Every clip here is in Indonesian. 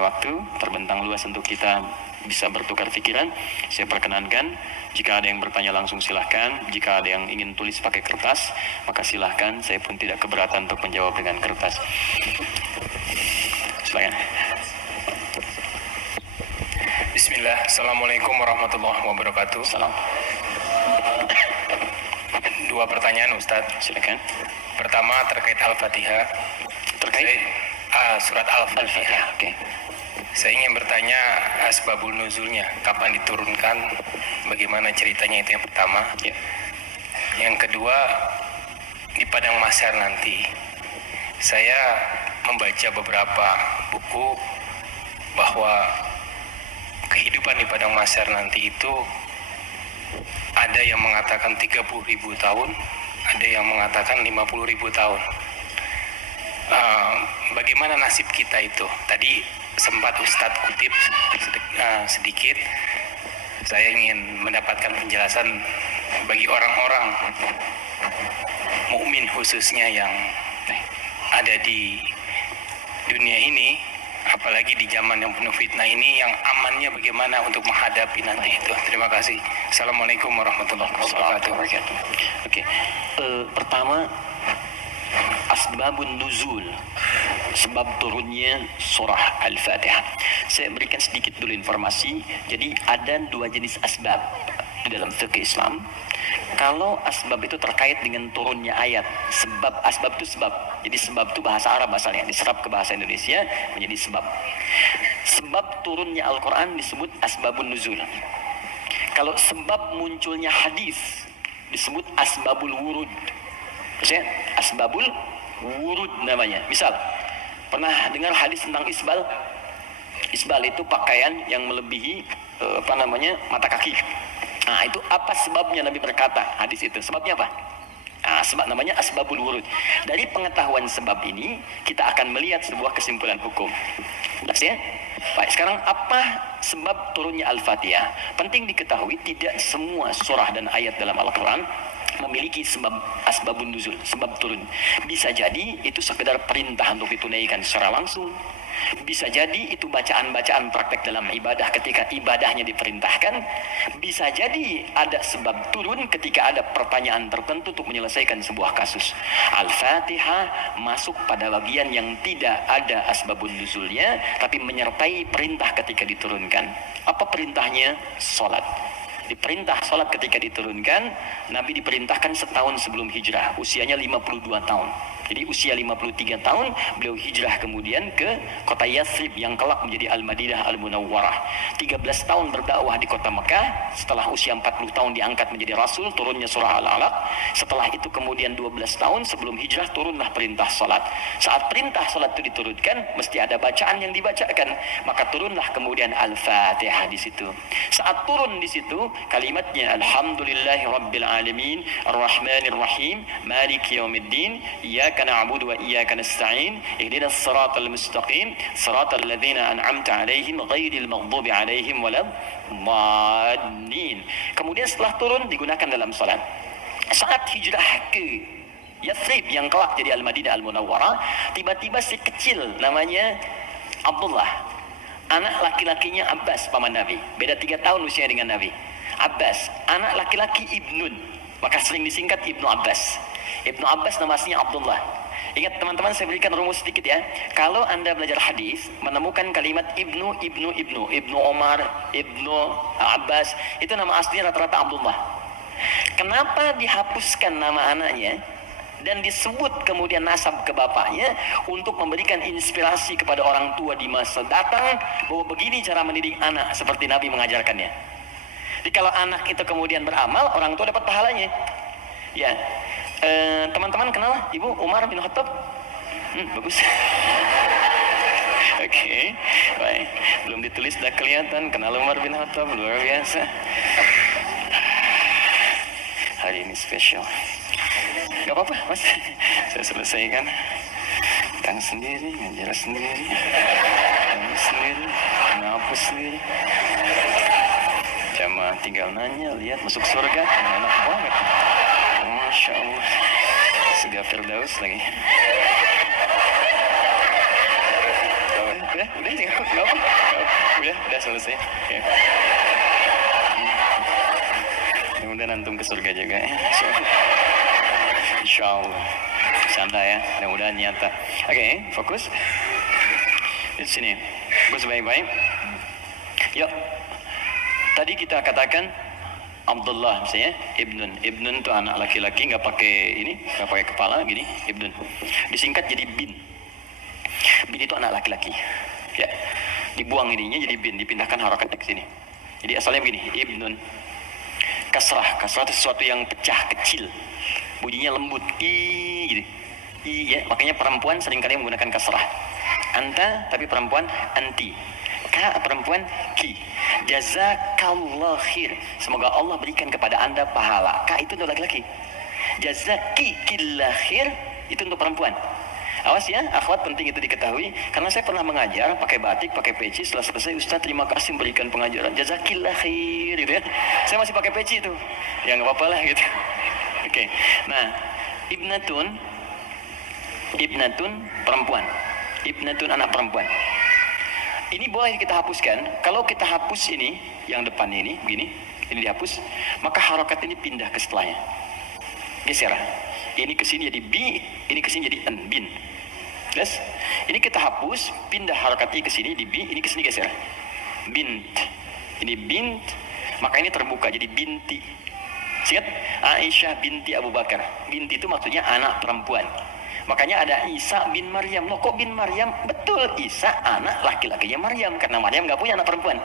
waktu terbentang luas untuk kita bisa bertukar pikiran. Saya perkenankan, jika ada yang bertanya langsung silahkan. Jika ada yang ingin tulis pakai kertas, maka silahkan. Saya pun tidak keberatan untuk menjawab dengan kertas. Silakan. Bismillah. Assalamualaikum warahmatullahi wabarakatuh. Salam. Dua pertanyaan Ustaz. Silakan. Pertama terkait Al-Fatihah. Terkait Surat Al-Fatihah. Oke. Saya ingin bertanya asbabul nuzulnya, kapan diturunkan, bagaimana ceritanya, itu yang pertama. Ya. Yang kedua, di padang mahsyar nanti, saya membaca beberapa buku bahwa kehidupan di padang mahsyar nanti itu ada yang mengatakan 30.000 tahun, ada yang mengatakan 50.000 tahun. Bagaimana nasib kita itu? Tadi sempat Ustadz kutip sedikit. Saya ingin mendapatkan penjelasan bagi orang-orang mukmin khususnya yang ada di dunia ini, apalagi di zaman yang penuh fitnah ini, yang amannya bagaimana untuk menghadapi nanti itu. Terima kasih. Assalamualaikum warahmatullahi wabarakatuh. Oke. Pertama, asbabun nuzul, sebab turunnya surah Al-Fatihah. Saya berikan sedikit dulu informasi. Jadi ada dua jenis asbab di dalam fikih Islam. Kalau asbab itu terkait dengan turunnya ayat, sebab, asbab itu sebab. Jadi sebab itu bahasa Arab asalnya, diserap ke bahasa Indonesia menjadi sebab. Sebab turunnya Al-Quran disebut asbabun nuzul. Kalau sebab munculnya hadis disebut asbabul wurud. Maksudnya asbabul wurud namanya. Misal, pernah dengar hadis tentang isbal? Isbal itu pakaian yang melebihi mata kaki. Nah, itu apa sebabnya Nabi berkata hadis itu? Sebabnya apa? Nah, sebab namanya asbabul wurud. Dari pengetahuan sebab ini, kita akan melihat sebuah kesimpulan hukum. Jelas ya? Baik, sekarang apa sebab turunnya Al-Fatihah? Penting diketahui, tidak semua surah dan ayat dalam Al-Quran memiliki sebab asbabun nuzul, sebab turun. Bisa jadi itu sekedar perintah untuk ditunaikan secara langsung. Bisa jadi itu bacaan-bacaan praktek dalam ibadah ketika ibadahnya diperintahkan. Bisa jadi ada sebab turun ketika ada pertanyaan tertentu untuk menyelesaikan sebuah kasus. Al-Fatihah masuk pada bagian yang tidak ada asbabun nuzulnya, tapi menyertai perintah ketika diturunkan. Apa perintahnya? Salat. Diperintah salat ketika diturunkan. Nabi diperintahkan setahun sebelum hijrah, usianya 52 tahun. Jadi usia 53 tahun beliau hijrah kemudian ke kota Yathrib yang kelak menjadi Al-Madinah Al-Munawwarah. 13 tahun berdakwah di kota Mekah. Setelah usia 40 tahun diangkat menjadi Rasul, turunnya surah Al-Alaq. Setelah itu kemudian 12 tahun sebelum hijrah turunlah perintah salat. Saat perintah salat itu diturunkan, mesti ada bacaan yang dibacakan. Maka turunlah kemudian Al-Fatihah di situ. Saat turun di situ, kalimatnya Alhamdulillahi Rabbil Alamin Ar-Rahmanir Rahim Maliki Yawmiddin Iyyaka na'budu wa iyyaka nasta'in ihdinas siratal mustaqim siratal ladzina an'amta 'alaihim ghairil maghdubi 'alaihim waladdallin. Kemudian setelah turun digunakan dalam salat. Saat hijrah ke Yathrib yang kelak jadi Al-Madinah Al-Munawwarah, tiba-tiba si kecil namanya Abdullah, anak laki-lakinya Abbas paman Nabi, beda 3 tahun usianya dengan Nabi. Abbas, anak laki-laki Ibnun, maka sering disingkat Ibnu Abbas. Ibnu Abbas nama aslinya Abdullah. Ingat teman-teman, saya berikan rumus sedikit ya. Kalau Anda belajar hadis, menemukan kalimat Ibnu Omar, Ibnu Abbas, itu nama aslinya rata-rata Abdullah. Kenapa dihapuskan nama anaknya dan disebut kemudian nasab ke bapaknya? Untuk memberikan inspirasi kepada orang tua di masa datang bahwa begini cara mendidik anak seperti Nabi mengajarkannya. Jadi kalau anak itu kemudian beramal, orang tua dapat pahalanya. Ya, teman-teman kenal Ibu Umar bin Khattab? Bagus. Oke, baik. Belum ditulis sudah kelihatan kenal Umar bin Khattab, luar biasa. Hari ini spesial. Gak apa-apa, Mas. Saya selesaikan. Tang sendiri, ngajar sendiri, sendiri, ngapus sendiri. Jamaah tinggal nanya, lihat masuk surga, enak banget. Masya Allah, surga Firdaus lagi. udah nggak apa, udah selesai. Ya. Mudah-mudahan antum ke surga juga ya. Insya Allah. Canda ya, mudah-mudahan nyata. Oke, fokus. Di sini, fokus baik-baik. Yuk, tadi kita katakan Abdullah misalnya, Ibnun itu anak laki-laki, nggak pakai kepala gini, Ibnun. Disingkat jadi bin. Bin itu anak laki-laki. Ya, dibuang ininya jadi bin, dipindahkan harakatnya ke sini. Jadi asalnya begini, Ibnun. Kasrah itu sesuatu yang pecah kecil, bunyinya lembut, gitu. Ya, makanya perempuan seringkali menggunakan kasrah. Anta, tapi perempuan anti. Ka, perempuan ki. Jazakallah khair. Semoga Allah berikan kepada anda pahala. Ka itu untuk laki-laki. Jazakillah khair itu untuk perempuan. Awas ya, akhwat, penting itu diketahui. Karena saya pernah mengajar pakai batik, pakai peci. Setelah selesai, Ustaz terima kasih memberikan pengajaran. Jazakillah khair, gitu ya. Saya masih pakai peci itu. Ya nggak apa-apa lah gitu. Oke. Nah, Ibnatun perempuan. Ibnatun anak perempuan. Ini boleh kita hapuskan. Kalau kita hapus ini, yang depan ini, begini, ini dihapus, maka harokat ini pindah ke setelahnya. Geser. Ini ke sini jadi bi, ini ke sini jadi an, bin. Jelas? Ini kita hapus, pindah harokatnya ke sini di bi, ini ke sini geser. Bint. Ini bint, maka ini terbuka jadi binti. Ingat? Aisyah binti Abu Bakar. Binti itu maksudnya anak perempuan. Makanya ada Isa bin Maryam. Loh kok bin Maryam? Betul, Isa anak laki-lakinya Maryam, karena Maryam nggak punya anak perempuan.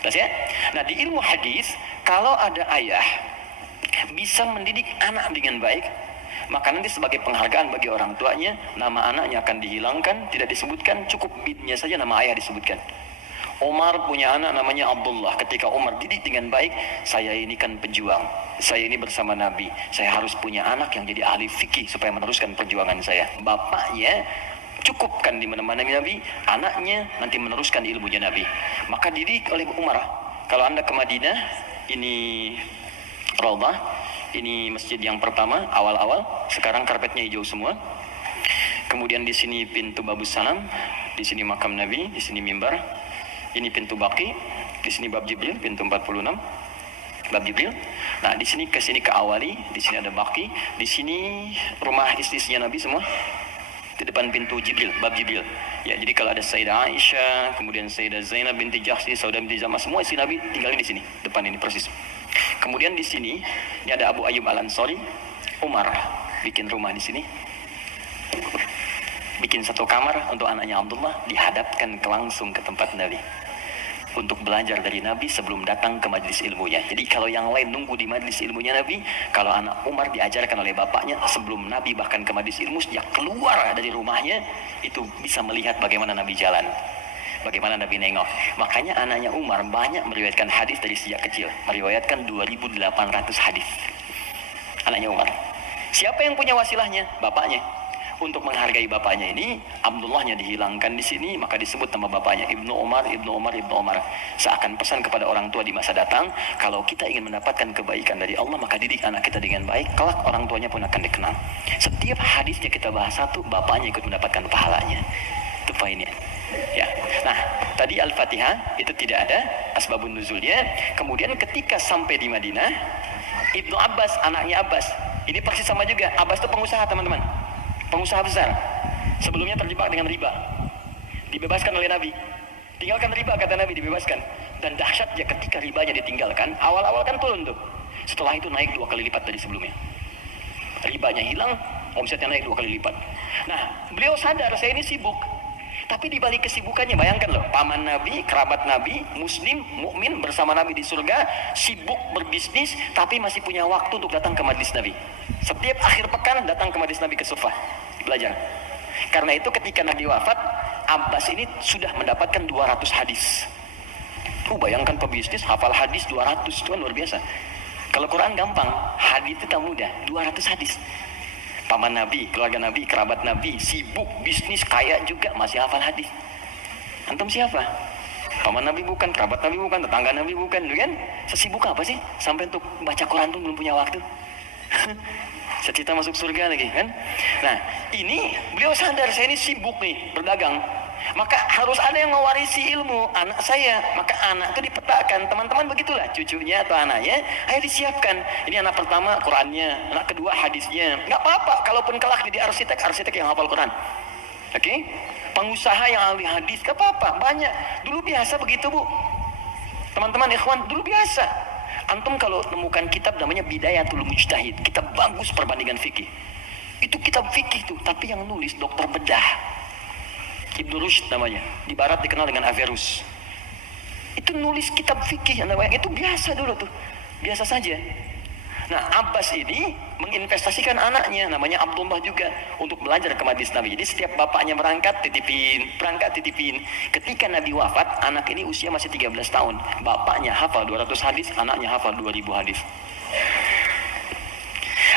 Jelas ya? Nah, di ilmu hadis, kalau ada ayah bisa mendidik anak dengan baik, maka nanti sebagai penghargaan bagi orang tuanya, nama anaknya akan dihilangkan, tidak disebutkan, cukup binnya saja nama ayah disebutkan. Umar punya anak namanya Abdullah. Ketika Umar didik dengan baik, saya ini kan pejuang, saya ini bersama Nabi, saya harus punya anak yang jadi ahli fikih supaya meneruskan perjuangan saya. Bapaknya cukupkan di mana-mana Nabi, anaknya nanti meneruskan ilmunya Nabi. Maka didik oleh Umar. Kalau anda ke Madinah, ini Raudhah, ini masjid yang pertama awal-awal, sekarang karpetnya hijau semua. Kemudian di sini pintu Babus Salam, di sini makam Nabi, di sini mimbar. Ini pintu Baqi, di sini bab Jibril, pintu 46. Bab Jibril. Nah, di sini ke sini ke Awali, di sini ada Baqi, di sini rumah istri-istrinya Nabi semua. Di depan pintu Jibril, bab Jibril. Ya, jadi kalau ada Sayyidah Aisyah, kemudian Sayyidah Zainab binti Jahsy, Saudah binti Zam'ah, semua istri Nabi tinggalnya di sini, depan ini persis. Kemudian di sini, ini ada Abu Ayyub Al-Ansari, Umar bikin rumah di sini. Bikin satu kamar untuk anaknya Abdullah, dihadapkan langsung ke tempat Nabi untuk belajar dari Nabi sebelum datang ke majlis ilmunya. Jadi kalau yang lain nunggu di majlis ilmunya Nabi, kalau anak Umar diajarkan oleh bapaknya sebelum Nabi bahkan ke majlis ilmu, sejak keluar dari rumahnya itu bisa melihat bagaimana Nabi jalan, bagaimana Nabi nengok. Makanya anaknya Umar banyak meriwayatkan hadis dari sejak kecil, meriwayatkan 2.800 hadis. Anaknya Umar. Siapa yang punya wasilahnya? Bapaknya. Untuk menghargai bapaknya ini, Abdullahnya dihilangkan di sini, maka disebut nama bapaknya Ibnu Umar, Ibnu Umar, Ibnu Umar. Seakan pesan kepada orang tua di masa datang, kalau kita ingin mendapatkan kebaikan dari Allah, maka didik anak kita dengan baik, kelak orang tuanya pun akan dikenal. Setiap hadisnya kita bahas satu, bapaknya ikut mendapatkan pahalanya. Itu poinnya. Ya. Nah, tadi Al-Fatihah itu tidak ada asbabun nuzulnya. Kemudian ketika sampai di Madinah, Ibnu Abbas, anaknya Abbas, ini persis sama juga. Abbas itu pengusaha, teman-teman. Pengusaha besar, sebelumnya terjebak dengan riba, dibebaskan oleh Nabi. Tinggalkan riba, kata Nabi, dibebaskan. Dan dahsyatnya ketika ribanya ditinggalkan, awal-awal kan turun tuh. Setelah itu naik 2 kali lipat dari sebelumnya. Ribanya hilang, omsetnya naik 2 kali lipat. Nah, beliau sadar saya ini sibuk. Tapi di balik kesibukannya, bayangkan loh, paman Nabi, kerabat Nabi, muslim, mukmin bersama Nabi di surga, sibuk berbisnis, tapi masih punya waktu untuk datang ke majlis Nabi. Setiap akhir pekan datang ke majlis Nabi ke Sufah, belajar. Karena itu ketika Nabi wafat, Abbas ini sudah mendapatkan 200 hadis. Bayangkan pebisnis, hafal hadis 200, itu kan luar biasa. Kalau Quran gampang, hadis itu tak mudah, 200 hadis. Paman Nabi, keluarga Nabi, kerabat Nabi, sibuk, bisnis, kaya juga, masih hafal hadis. Antum siapa? Paman Nabi bukan, kerabat Nabi bukan, tetangga Nabi bukan, kan? Sesibuk apa sih? Sampai untuk baca Quran tuh belum punya waktu. Secita masuk surga lagi, kan? Nah, ini beliau sadar, saya ini sibuk nih, berdagang. Maka harus ada yang mewarisi ilmu anak saya. Maka anak itu dipetakan. Teman-teman begitulah, cucunya atau anaknya, ayo disiapkan. Ini anak pertama Qurannya, anak kedua hadisnya. Nggak apa-apa, kalaupun kelak jadi arsitek, arsitek yang hafal Quran. Oke? Pengusaha yang ahli hadis, nggak apa-apa, banyak. Dulu biasa begitu, Bu. Teman-teman ikhwan, dulu biasa. Antum kalau temukan kitab namanya Bidayatul Mujtahid, kitab bagus perbandingan fikih. Itu kitab fikih tuh, tapi yang nulis dokter bedah. Ibnu Rushd namanya, di barat dikenal dengan Averroes. Itu nulis kitab fikih, itu biasa dulu tuh, biasa saja. Nah, Abbas ini menginvestasikan anaknya, namanya Abdullah juga, untuk belajar ke Majlis Nabi. Jadi setiap bapaknya berangkat titipin. Ketika Nabi wafat, anak ini usia masih 13 tahun. Bapaknya hafal 200 hadis, anaknya hafal 2000 hadis.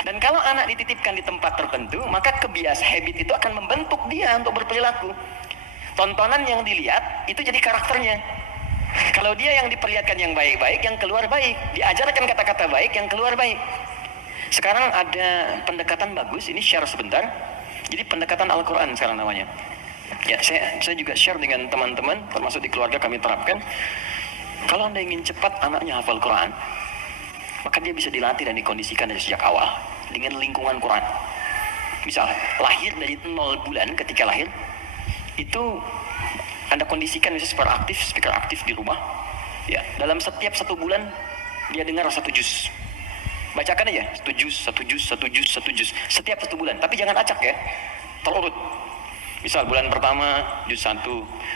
Dan kalau anak dititipkan di tempat tertentu, maka habit itu akan membentuk dia untuk berperilaku. Tontonan yang dilihat itu jadi karakternya. Kalau dia yang diperlihatkan yang baik-baik, yang keluar baik. Diajarkan kata-kata baik, yang keluar baik. Sekarang ada pendekatan bagus, ini share sebentar. Jadi pendekatan Al-Quran sekarang namanya. Ya, saya juga share dengan teman-teman, termasuk di keluarga kami terapkan. Kalau Anda ingin cepat anaknya hafal Quran, maka dia bisa dilatih dan dikondisikan dari sejak awal dengan lingkungan Quran. Misal lahir dari 0 bulan, ketika lahir itu Anda kondisikan misalnya speaker aktif di rumah. Ya, dalam setiap 1 bulan dia dengar 1 juz. Bacakan aja 1 juz setiap 1 bulan, tapi jangan acak ya, terurut. Misal bulan pertama juz 1,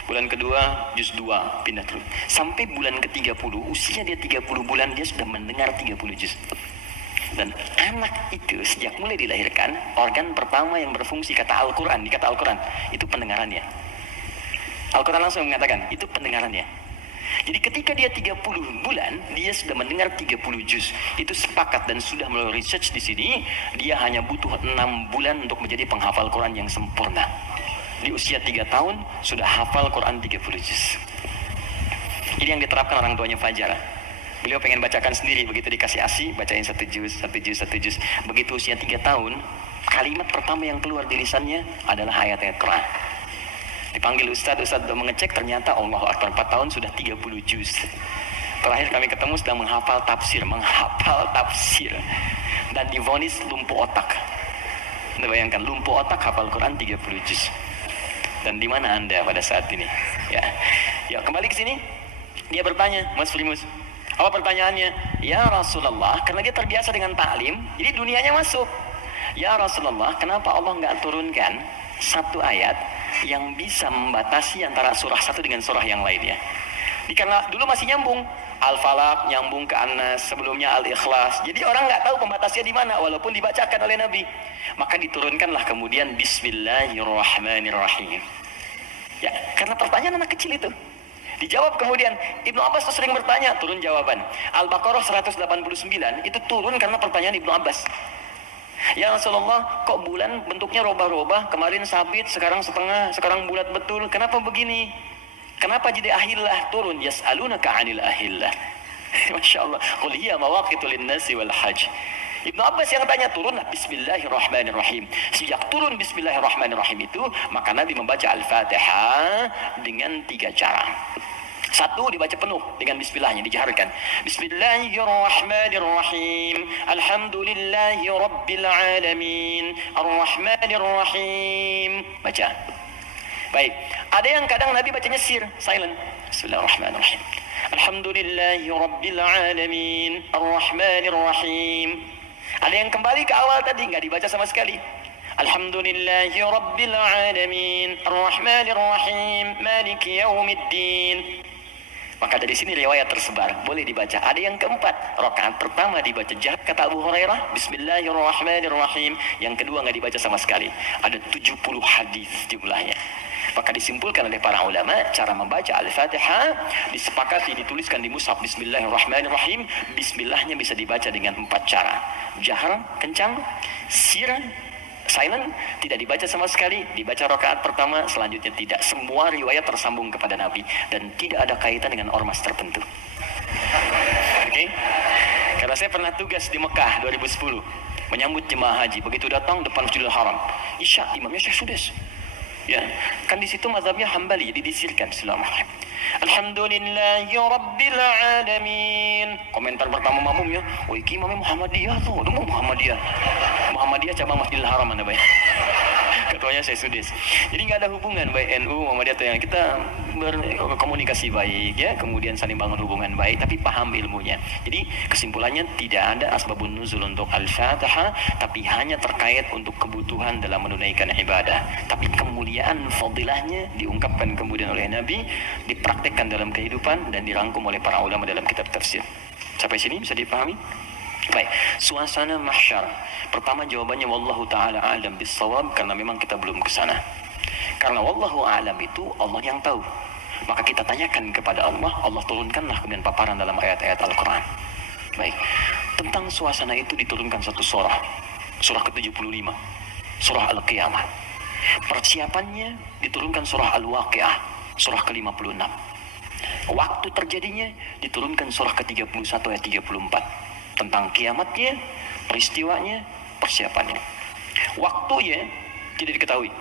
bulan kedua juz 2, pindah terus. Sampai bulan ke-30, usia dia 30 bulan, dia sudah mendengar 30 juz. Dan anak itu sejak mulai dilahirkan, organ pertama yang berfungsi kata Al-Quran itu pendengarannya. Al-Quran langsung mengatakan, itu pendengarannya. Jadi ketika dia 30 bulan, dia sudah mendengar 30 juz. Itu sepakat dan sudah melalui research di sini, dia hanya butuh 6 bulan untuk menjadi penghafal Quran yang sempurna. Di usia 3 tahun, sudah hafal Quran 30 juz. Ini yang diterapkan orang tuanya Fajar. Beliau pengen bacakan sendiri, begitu dikasih ASI, bacain 1 juz. Begitu usia 3 tahun, kalimat pertama yang keluar di lisannya adalah ayat-ayat Quran. Dipanggil Ustadz udah mengecek, ternyata Allahu Akbar, 4 tahun sudah 30 juz. Terakhir kami ketemu sedang menghafal tafsir. Dan divonis lumpuh otak. Anda bayangkan, lumpuh otak hafal Quran 30 juz. Dan di mana Anda pada saat ini? Ya, kembali ke sini. Dia bertanya, Mas Primus, apa pertanyaannya? Ya Rasulullah, karena dia terbiasa dengan taklim, jadi dunianya masuk. Ya Rasulullah, kenapa Allah nggak turunkan 1 ayat yang bisa membatasi antara surah satu dengan surah yang lainnya? Karena dulu masih nyambung, Al-Falaq nyambung ke An-Nas, sebelumnya Al-Ikhlas. Jadi orang nggak tahu pembatasnya di mana, walaupun dibacakan oleh Nabi. Maka diturunkanlah kemudian Bismillahirrahmanirrahim. Ya, karena pertanyaan anak kecil itu. Dijawab kemudian. Ibnu Abbas sering bertanya, turun jawaban. Al-Baqarah 189 itu turun karena pertanyaan Ibnu Abbas. Ya Rasulullah, kok bulan bentuknya robah-robah, kemarin sabit, sekarang setengah, sekarang bulat betul, kenapa begini? Kenapa jadi ahillah turun? Yas'alunaka 'anil ahillah. Masya Allah. Qul hiya mawaqitu lin-nasi wal hajj. Ibnu Abbas yang tanya, turunlah Bismillahirrahmanirrahim. Sejak turun Bismillahirrahmanirrahim itu, maka Nabi membaca Al-Fatihah dengan 3 cara. 1, dibaca penuh dengan bismillahnya, dijaharkan. Bismillahirrahmanirrahim. Alhamdulillahi rabbil alamin. Ar-Rahmanirrahim. Baca. Baik. Ada yang kadang Nabi bacanya silent. Bismillahirrahmanirrahim. Alhamdulillahi rabbil alamin. Ar-Rahmanirrahim. Ada yang kembali ke awal tadi, nggak dibaca sama sekali. Alhamdulillahi rabbil alamin. Ar-Rahmanirrahim. Maliki yaumiddin. Maka dari sini riwayat tersebar, boleh dibaca. Ada yang keempat, rakaat pertama dibaca jahat kata Abu Hurairah, Bismillahirrahmanirrahim. Yang kedua nggak dibaca sama sekali. Ada 70 hadis jumlahnya. Maka disimpulkan oleh para ulama, cara membaca Al-Fatihah disepakati dituliskan di mushaf Bismillahirrahmanirrahim. Bismillahnya bisa dibaca dengan 4 cara. Jahar, kencang, silent, tidak dibaca sama sekali, dibaca rakaat pertama, selanjutnya tidak. Semua riwayat tersambung kepada Nabi dan tidak ada kaitan dengan ormas tertentu. Oke? Karena saya pernah tugas di Mekah 2010 menyambut jemaah haji. Begitu datang depan Masjidil Haram, Isya, imamnya Syekh Sudes. Ya, kan di situ mazhabnya Hambali, jadi disirkan. Bismillahirrahmanirrahim. Alhamdulillahi Rabbil Alamin. Komentar pertama makmumnya, oh iki imamnya Muhammadiyah tuh, aduh Muhammadiyah. Muhammadiyah cabang Masjidil Haram mana baik. Ketuanya saya Sudis. Jadi nggak ada hubungan baik NU Muhammadiyah atau yang kita berkomunikasi baik ya, kemudian saling bangun hubungan baik, tapi paham ilmunya. Jadi kesimpulannya tidak ada asbabun nuzul untuk Al-Fatihah, tapi hanya terkait untuk kebutuhan dalam menunaikan ibadah. Tapi kemuliaan fadilahnya diungkapkan kemudian oleh Nabi, dipraktekkan dalam kehidupan dan dirangkum oleh para ulama dalam kitab tafsir. Sampai sini bisa dipahami? Baik, suasana mahsyar. Pertama jawabannya wallahu taala alam bissawab, karena memang kita belum ke sana. Karena wallahu alam itu Allah yang tahu. Maka kita tanyakan kepada Allah, Allah turunkanlah kemudian paparan dalam ayat-ayat Al-Qur'an. Baik. Tentang suasana itu diturunkan satu surah. Surah ke-75. Surah Al-Qiyamah. Persiapannya diturunkan surah Al-Waqiah, surah ke-56. Waktu terjadinya diturunkan surah ke-31 ayat 34. Tentang kiamatnya, peristiwanya, persiapannya. Waktunya tidak diketahui,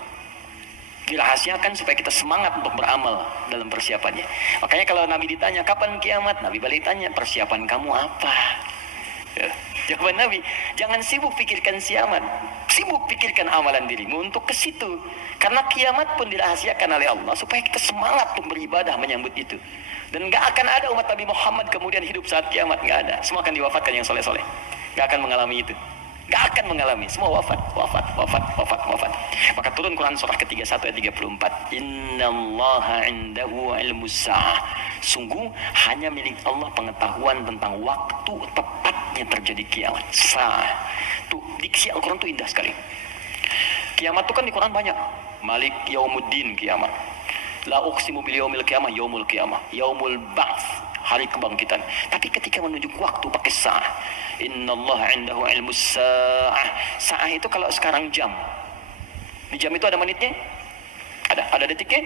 dirahasiakan supaya kita semangat untuk beramal dalam persiapannya. Makanya kalau Nabi ditanya kapan kiamat, Nabi balik tanya persiapan kamu apa? Ya, jawaban Nabi, jangan sibuk pikirkan kiamat, sibuk pikirkan amalan dirimu untuk ke situ. Karena kiamat pun dirahasiakan oleh Allah supaya kita semangat untuk beribadah menyambut itu. Dan gak akan ada umat Nabi Muhammad kemudian hidup saat kiamat, gak ada. Semua akan diwafatkan yang soleh-soleh. Gak akan mengalami itu. Gak akan mengalami. Semua wafat. Maka turun Quran surah ke-31 ayat 34. Innallaha indahu ilmus sa'ah. Sungguh hanya milik Allah pengetahuan tentang waktu tepatnya terjadi kiamat. Sa'ah. Tuh, diksi Al-Quran itu indah sekali. Kiamat itu kan di Quran banyak. Malik yaumuddin kiamat. La uqsimu bil yaumil qiyamah, yaumul qiyamah, yaumul ba'ts, hari kebangkitan. Tapi ketika menunjuk waktu pakai sa'ah. Innallaha indahu ilmus sa'ah. Sa'ah itu kalau sekarang jam. Di jam itu ada menitnya? Ada detiknya?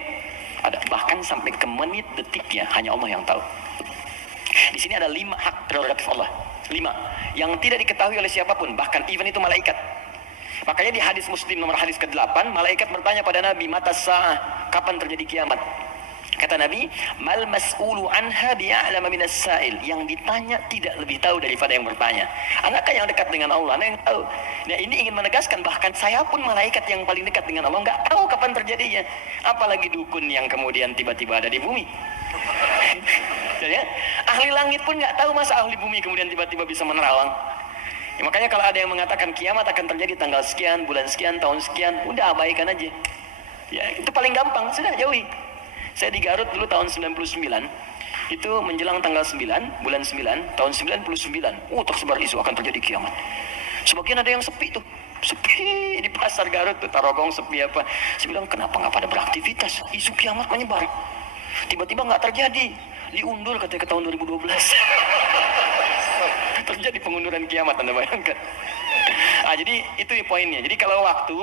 Ada. Bahkan sampai ke menit detiknya hanya Allah yang tahu. Di sini ada 5 hak prerogatif Allah. 5 yang tidak diketahui oleh siapapun, bahkan even itu malaikat. Makanya di hadis Muslim nomor hadis ke-8, malaikat bertanya pada Nabi, mata sa'ah, kapan terjadi kiamat? Kata Nabi, mal mas'ulu anha bi'a'lama minas sa'il. Yang ditanya tidak lebih tahu daripada yang bertanya. Anakah yang dekat dengan Allah? Anak yang tahu. Nah, ini ingin menegaskan bahkan saya pun malaikat yang paling dekat dengan Allah nggak tahu kapan terjadinya. Apalagi dukun yang kemudian tiba-tiba ada di bumi. Ya, ahli langit pun nggak tahu masa ahli bumi kemudian tiba-tiba bisa menerawang. Ya, makanya kalau ada yang mengatakan kiamat akan terjadi tanggal sekian, bulan sekian, tahun sekian, udah abaikan aja. Ya, itu paling gampang, sudah jauhi. Saya di Garut dulu tahun 99, itu menjelang tanggal 9, bulan 9, tahun 99. Tersebar isu akan terjadi kiamat. Sebagian ada yang sepi tuh. Sepi di pasar Garut tuh, Tarogong sepi apa. Saya bilang, kenapa nggak pada beraktivitas? Isu kiamat menyebar. Tiba-tiba nggak terjadi. Diundur katanya ke tahun 2012. Terjadi pengunduran kiamat, Anda bayangkan. Jadi itu poinnya. Jadi kalau waktu,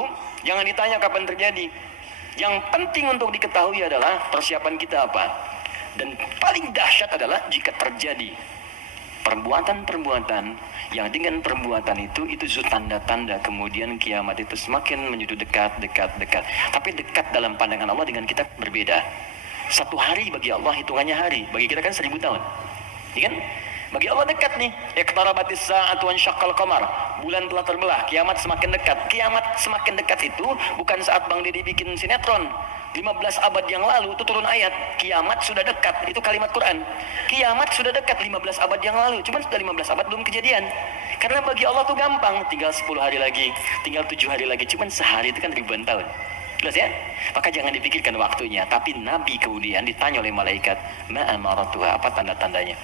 jangan ditanya kapan terjadi. Yang penting untuk diketahui adalah persiapan kita apa. Dan paling dahsyat adalah jika terjadi perbuatan-perbuatan yang dengan perbuatan itu tanda-tanda kemudian kiamat itu semakin menuju dekat. Tapi dekat dalam pandangan Allah dengan kita berbeda. 1 hari bagi Allah hitungannya hari, bagi kita kan 1000 tahun. Ya kan? Bagi Allah dekat nih. Iqtarabatis sa'atu wansyaqqal qamar. Bulan telah terbelah, kiamat semakin dekat. Kiamat semakin dekat itu bukan saat Bang Deddy bikin sinetron. 15 abad yang lalu itu turun ayat, kiamat sudah dekat. Itu kalimat Quran. Kiamat sudah dekat 15 abad yang lalu. Cuman sudah 15 abad belum kejadian. Karena bagi Allah tuh gampang, tinggal 10 hari lagi, tinggal 7 hari lagi. Cuman sehari itu kan ribuan tahun. Jelas ya? Maka jangan dipikirkan waktunya. Tapi Nabi kemudian ditanya oleh malaikat, ma amaratuha, apa tanda-tandanya?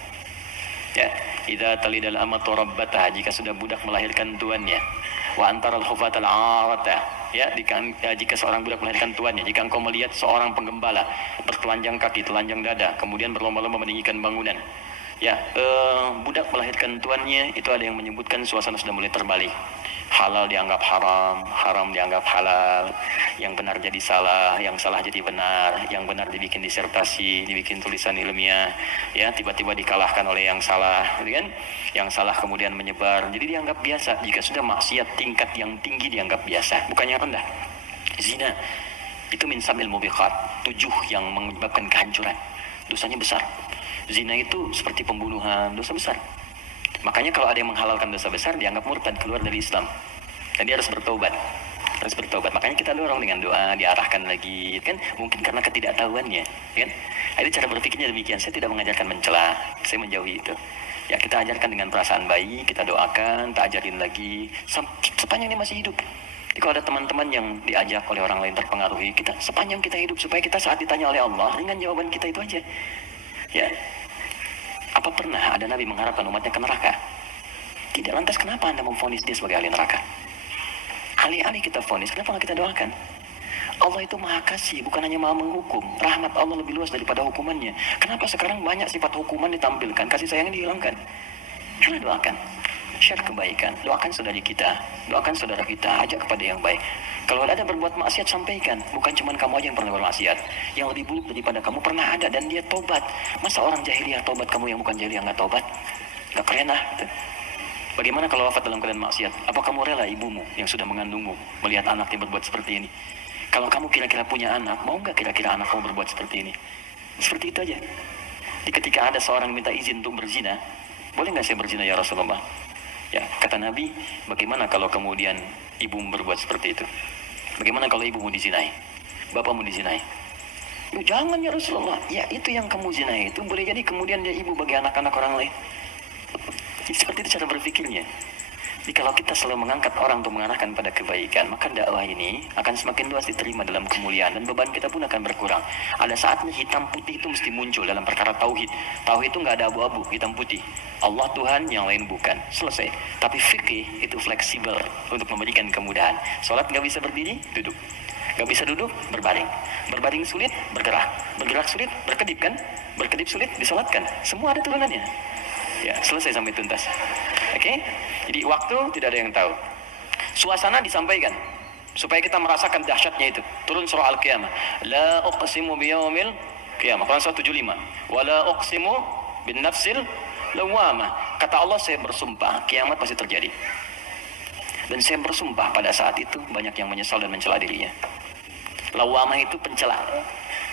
Ya, idza talidal amatu rabbataha, jika sudah budak melahirkan tuannya. Wa antaral hufatal arata, ya, jika seorang budak melahirkan tuannya. Jika engkau melihat seorang penggembala bertelanjang kaki, telanjang dada, kemudian berlomba-lomba meninggikan bangunan. Ya, budak melahirkan tuannya, itu ada yang menyebutkan suasana sudah mulai terbalik. Halal dianggap haram, haram dianggap halal, yang benar jadi salah, yang salah jadi benar, yang benar dibikin disertasi, dibikin tulisan ilmiah, ya, tiba-tiba dikalahkan oleh yang salah, gitu kan? Yang salah kemudian menyebar, jadi dianggap biasa. Jika sudah maksiat tingkat yang tinggi dianggap biasa, bukan yang rendah. Zina Itu min sabil mubiqat, 7 yang menyebabkan kehancuran. Dosanya besar. Zina itu seperti pembunuhan, dosa besar. Makanya kalau ada yang menghalalkan dosa besar, dianggap murtad, keluar dari Islam. Dan dia harus bertobat. Harus bertobat. Makanya kita dorong dengan doa, diarahkan lagi, kan? Mungkin karena ketidaktahuannya, kan? Itu cara berpikirnya demikian. Saya tidak mengajarkan mencela, saya menjauhi itu. Ya, kita ajarkan dengan perasaan baik, kita doakan, tak ajarin lagi sepanjang dia masih hidup. Jadi kalau ada teman-teman yang diajak oleh orang lain terpengaruhi, kita sepanjang kita hidup, supaya kita saat ditanya oleh Allah, dengan jawaban kita itu aja. Ya, apa pernah ada Nabi mengharapkan umatnya ke neraka? Tidak. Lantas kenapa Anda memvonis dia sebagai ahli neraka? Alih-alih kita vonis, kenapa nggak kita doakan? Allah itu maha kasih, bukan hanya maha menghukum. Rahmat Allah lebih luas daripada hukumannya. Kenapa sekarang banyak sifat hukuman ditampilkan, kasih sayang dihilangkan? Karena doakan, share kebaikan, doakan saudari kita, doakan saudara kita, ajak kepada yang baik. Kalau ada berbuat maksiat, sampaikan. Bukan cuma kamu aja yang pernah bermaksiat. Yang lebih buruk daripada kamu pernah ada dan dia tobat. Masa orang jahiliyah tobat, kamu yang bukan jahiliyah nggak tobat? Nggak keren lah gitu. Bagaimana kalau wafat dalam keadaan maksiat? Apa kamu rela ibumu yang sudah mengandungmu melihat anaknya berbuat seperti ini? Kalau kamu kira-kira punya anak, mau nggak kira-kira anak kamu berbuat seperti ini? Seperti itu aja. Jadi ketika ada seorang minta izin untuk berzina, boleh nggak saya berzina ya Rasulullah? Ya, kata Nabi, bagaimana kalau kemudian ibumu berbuat seperti itu? Bagaimana kalau ibumu dizinai? Bapakmu dizinai? Jangan ya Rasulullah. Ya, itu yang kamu zinai itu boleh jadi kemudian dia ibu bagi anak-anak orang lain. Jadi seperti itu cara berpikirnya. Jadi kalau kita selalu mengangkat orang untuk mengarahkan pada kebaikan, maka dakwah ini akan semakin luas diterima dalam kemuliaan dan beban kita pun akan berkurang. Ada saatnya hitam putih itu mesti muncul dalam perkara tauhid. Tauhid itu nggak ada abu-abu, hitam putih. Allah Tuhan, yang lain bukan. Selesai. Tapi fikih itu fleksibel untuk memberikan kemudahan. Sholat nggak bisa berdiri, duduk. Nggak bisa duduk, berbaring. Berbaring sulit, bergerak. Bergerak sulit, berkedip kan? Berkedip sulit, disolatkan. Semua ada turunannya. Ya, selesai sampai tuntas. Oke? Jadi waktu tidak ada yang tahu. Suasana disampaikan supaya kita merasakan dahsyatnya itu. Turun surah Al-Qiyamah. La uqsimu biyaumil qiyamah. Quran surah 75. Wa la uqsimu bin nafsil lawamah. Kata Allah, saya bersumpah kiamat pasti terjadi. Dan saya bersumpah pada saat itu banyak yang menyesal dan mencela dirinya. Lawamah itu pencela.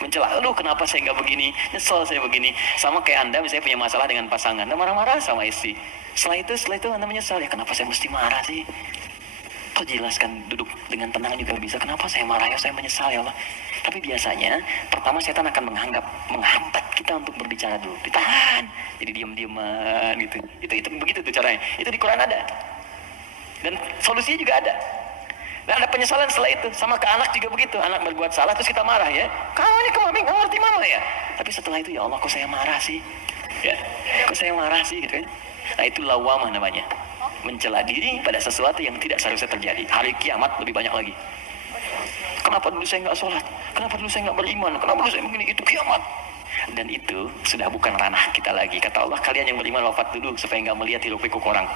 Mencela, aduh kenapa saya nggak begini, nyesel saya begini. Sama kayak Anda misalnya punya masalah dengan pasangan, Anda marah-marah sama istri. Setelah itu Anda menyesal, ya kenapa saya mesti marah sih? Kau jelaskan, duduk dengan tenang juga bisa. Kenapa saya marah ya, saya menyesal ya Allah. Tapi biasanya pertama setan akan menghambat kita untuk berbicara dulu, ditahan, jadi diam-diaman gitu. Itu begitu tuh caranya. Itu di Quran ada. Dan solusinya juga ada. Dan ada penyesalan setelah itu. Sama ke anak juga begitu. Anak berbuat salah terus kita marah ya. Kamu ini kemana nggak ngerti mama ya. Tapi setelah itu ya Allah kok saya marah sih. Ya, kok saya marah sih gitu kan. Nah itu lawamah namanya. Mencela diri pada sesuatu yang tidak seharusnya terjadi. Hari kiamat lebih banyak lagi. Kenapa dulu saya nggak sholat? Kenapa dulu saya nggak beriman? Kenapa dulu saya begini? Itu kiamat. Dan itu sudah bukan ranah kita lagi. Kata Allah, kalian yang beriman wafat dulu supaya nggak melihat hiruk pikuk orang.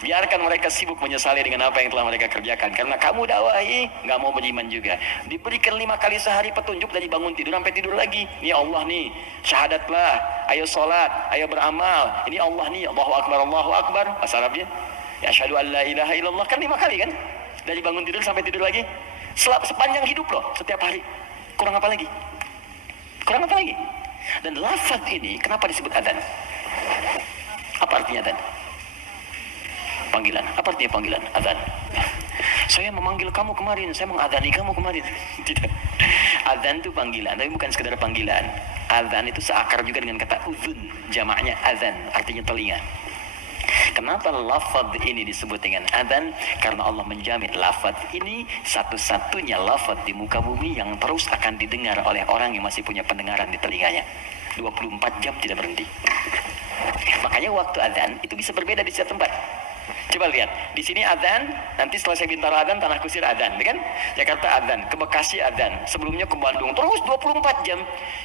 Biarkan mereka sibuk menyesali dengan apa yang telah mereka kerjakan. Karena kamu dakwahi, nggak mau beriman juga. Diberikan 5 kali sehari petunjuk dari bangun tidur sampai tidur lagi. Ini Allah nih, syahadatlah, ayo sholat, ayo beramal. Ini Allah nih, Allahu Akbar, bahasa Arabnya. Ya asyhadu an la ilaha illallah, kan 5 kali kan? Dari bangun tidur sampai tidur lagi. Sepanjang hidup loh, setiap hari. Kurang apa lagi? Kurang apa lagi? Dan lafaz ini, kenapa disebut adzan? Apa artinya adzan? Panggilan. Apa artinya panggilan? Adzan. Saya memanggil kamu kemarin, saya mengadani kamu kemarin. Tidak. Adzan itu panggilan, tapi bukan sekedar panggilan. Adzan itu seakar juga dengan kata uzun, jamaknya adzan, artinya telinga. Kenapa lafaz ini disebut dengan adzan? Karena Allah menjamin lafaz ini satu-satunya lafaz di muka bumi yang terus akan didengar oleh orang yang masih punya pendengaran di telinganya. 24 jam tidak berhenti. Makanya waktu adzan itu bisa berbeda di setiap tempat. Coba lihat, di sini adzan, nanti setelah saya Bintaro adzan, Tanah Kusir adzan, kan? Jakarta adzan, ke Bekasi adzan, sebelumnya ke Bandung, terus 24 jam.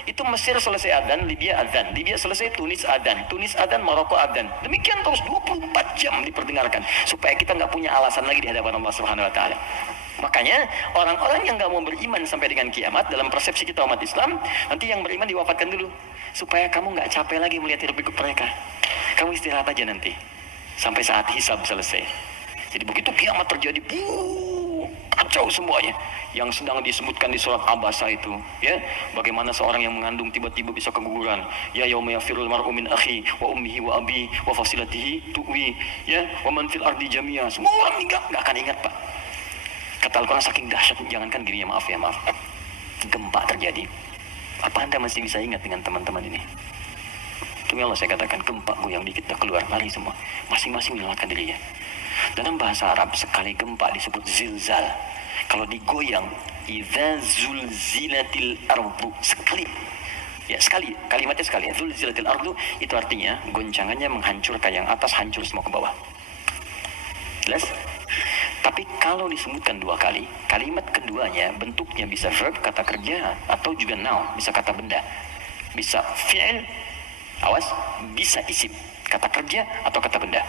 Itu Mesir selesai adzan, Libya adzan, Libya selesai Tunis adzan, Maroko adzan. Demikian terus 24 jam diperdengarkan, supaya kita nggak punya alasan lagi di hadapan Allah Subhanahu Wa Taala. Makanya orang-orang yang nggak mau beriman sampai dengan kiamat dalam persepsi kita umat Islam, nanti yang beriman diwafatkan dulu, supaya kamu nggak capek lagi melihat hidup pikuk mereka. Kamu istirahat aja nanti. Sampai saat hisab selesai. Jadi begitu kiamat terjadi, kacau semuanya. Yang sedang disebutkan di surat Abasa itu, ya, bagaimana seorang yang mengandung tiba-tiba bisa keguguran. Ya yauma yafirul mar'u min akhi wa ummihi wa abi wa fasilatihi tuwi, ya, wa man fil ardi jami'a. Semua orang enggak akan ingat, Pak. Kata Al-Quran saking dahsyat, jangankan dirinya, maaf, gempa terjadi. Apa Anda masih bisa ingat dengan teman-teman ini? Demi Allah saya katakan, gempa goyang dikit dah keluar, lari semua. Masing-masing menyelamatkan dirinya. Dalam bahasa Arab, sekali gempa disebut zilzal. Kalau digoyang, idza zulzilatil ardu, sekali. Ya, sekali, kalimatnya sekali. Zulzilatil ardu itu artinya goncangannya menghancurkan yang atas, hancur semua ke bawah. Jelas? Tapi kalau disebutkan dua kali, kalimat keduanya bentuknya bisa verb, kata kerja, atau juga noun, bisa kata benda. Bisa fi'il, awas, bisa isim, kata kerja atau kata benda.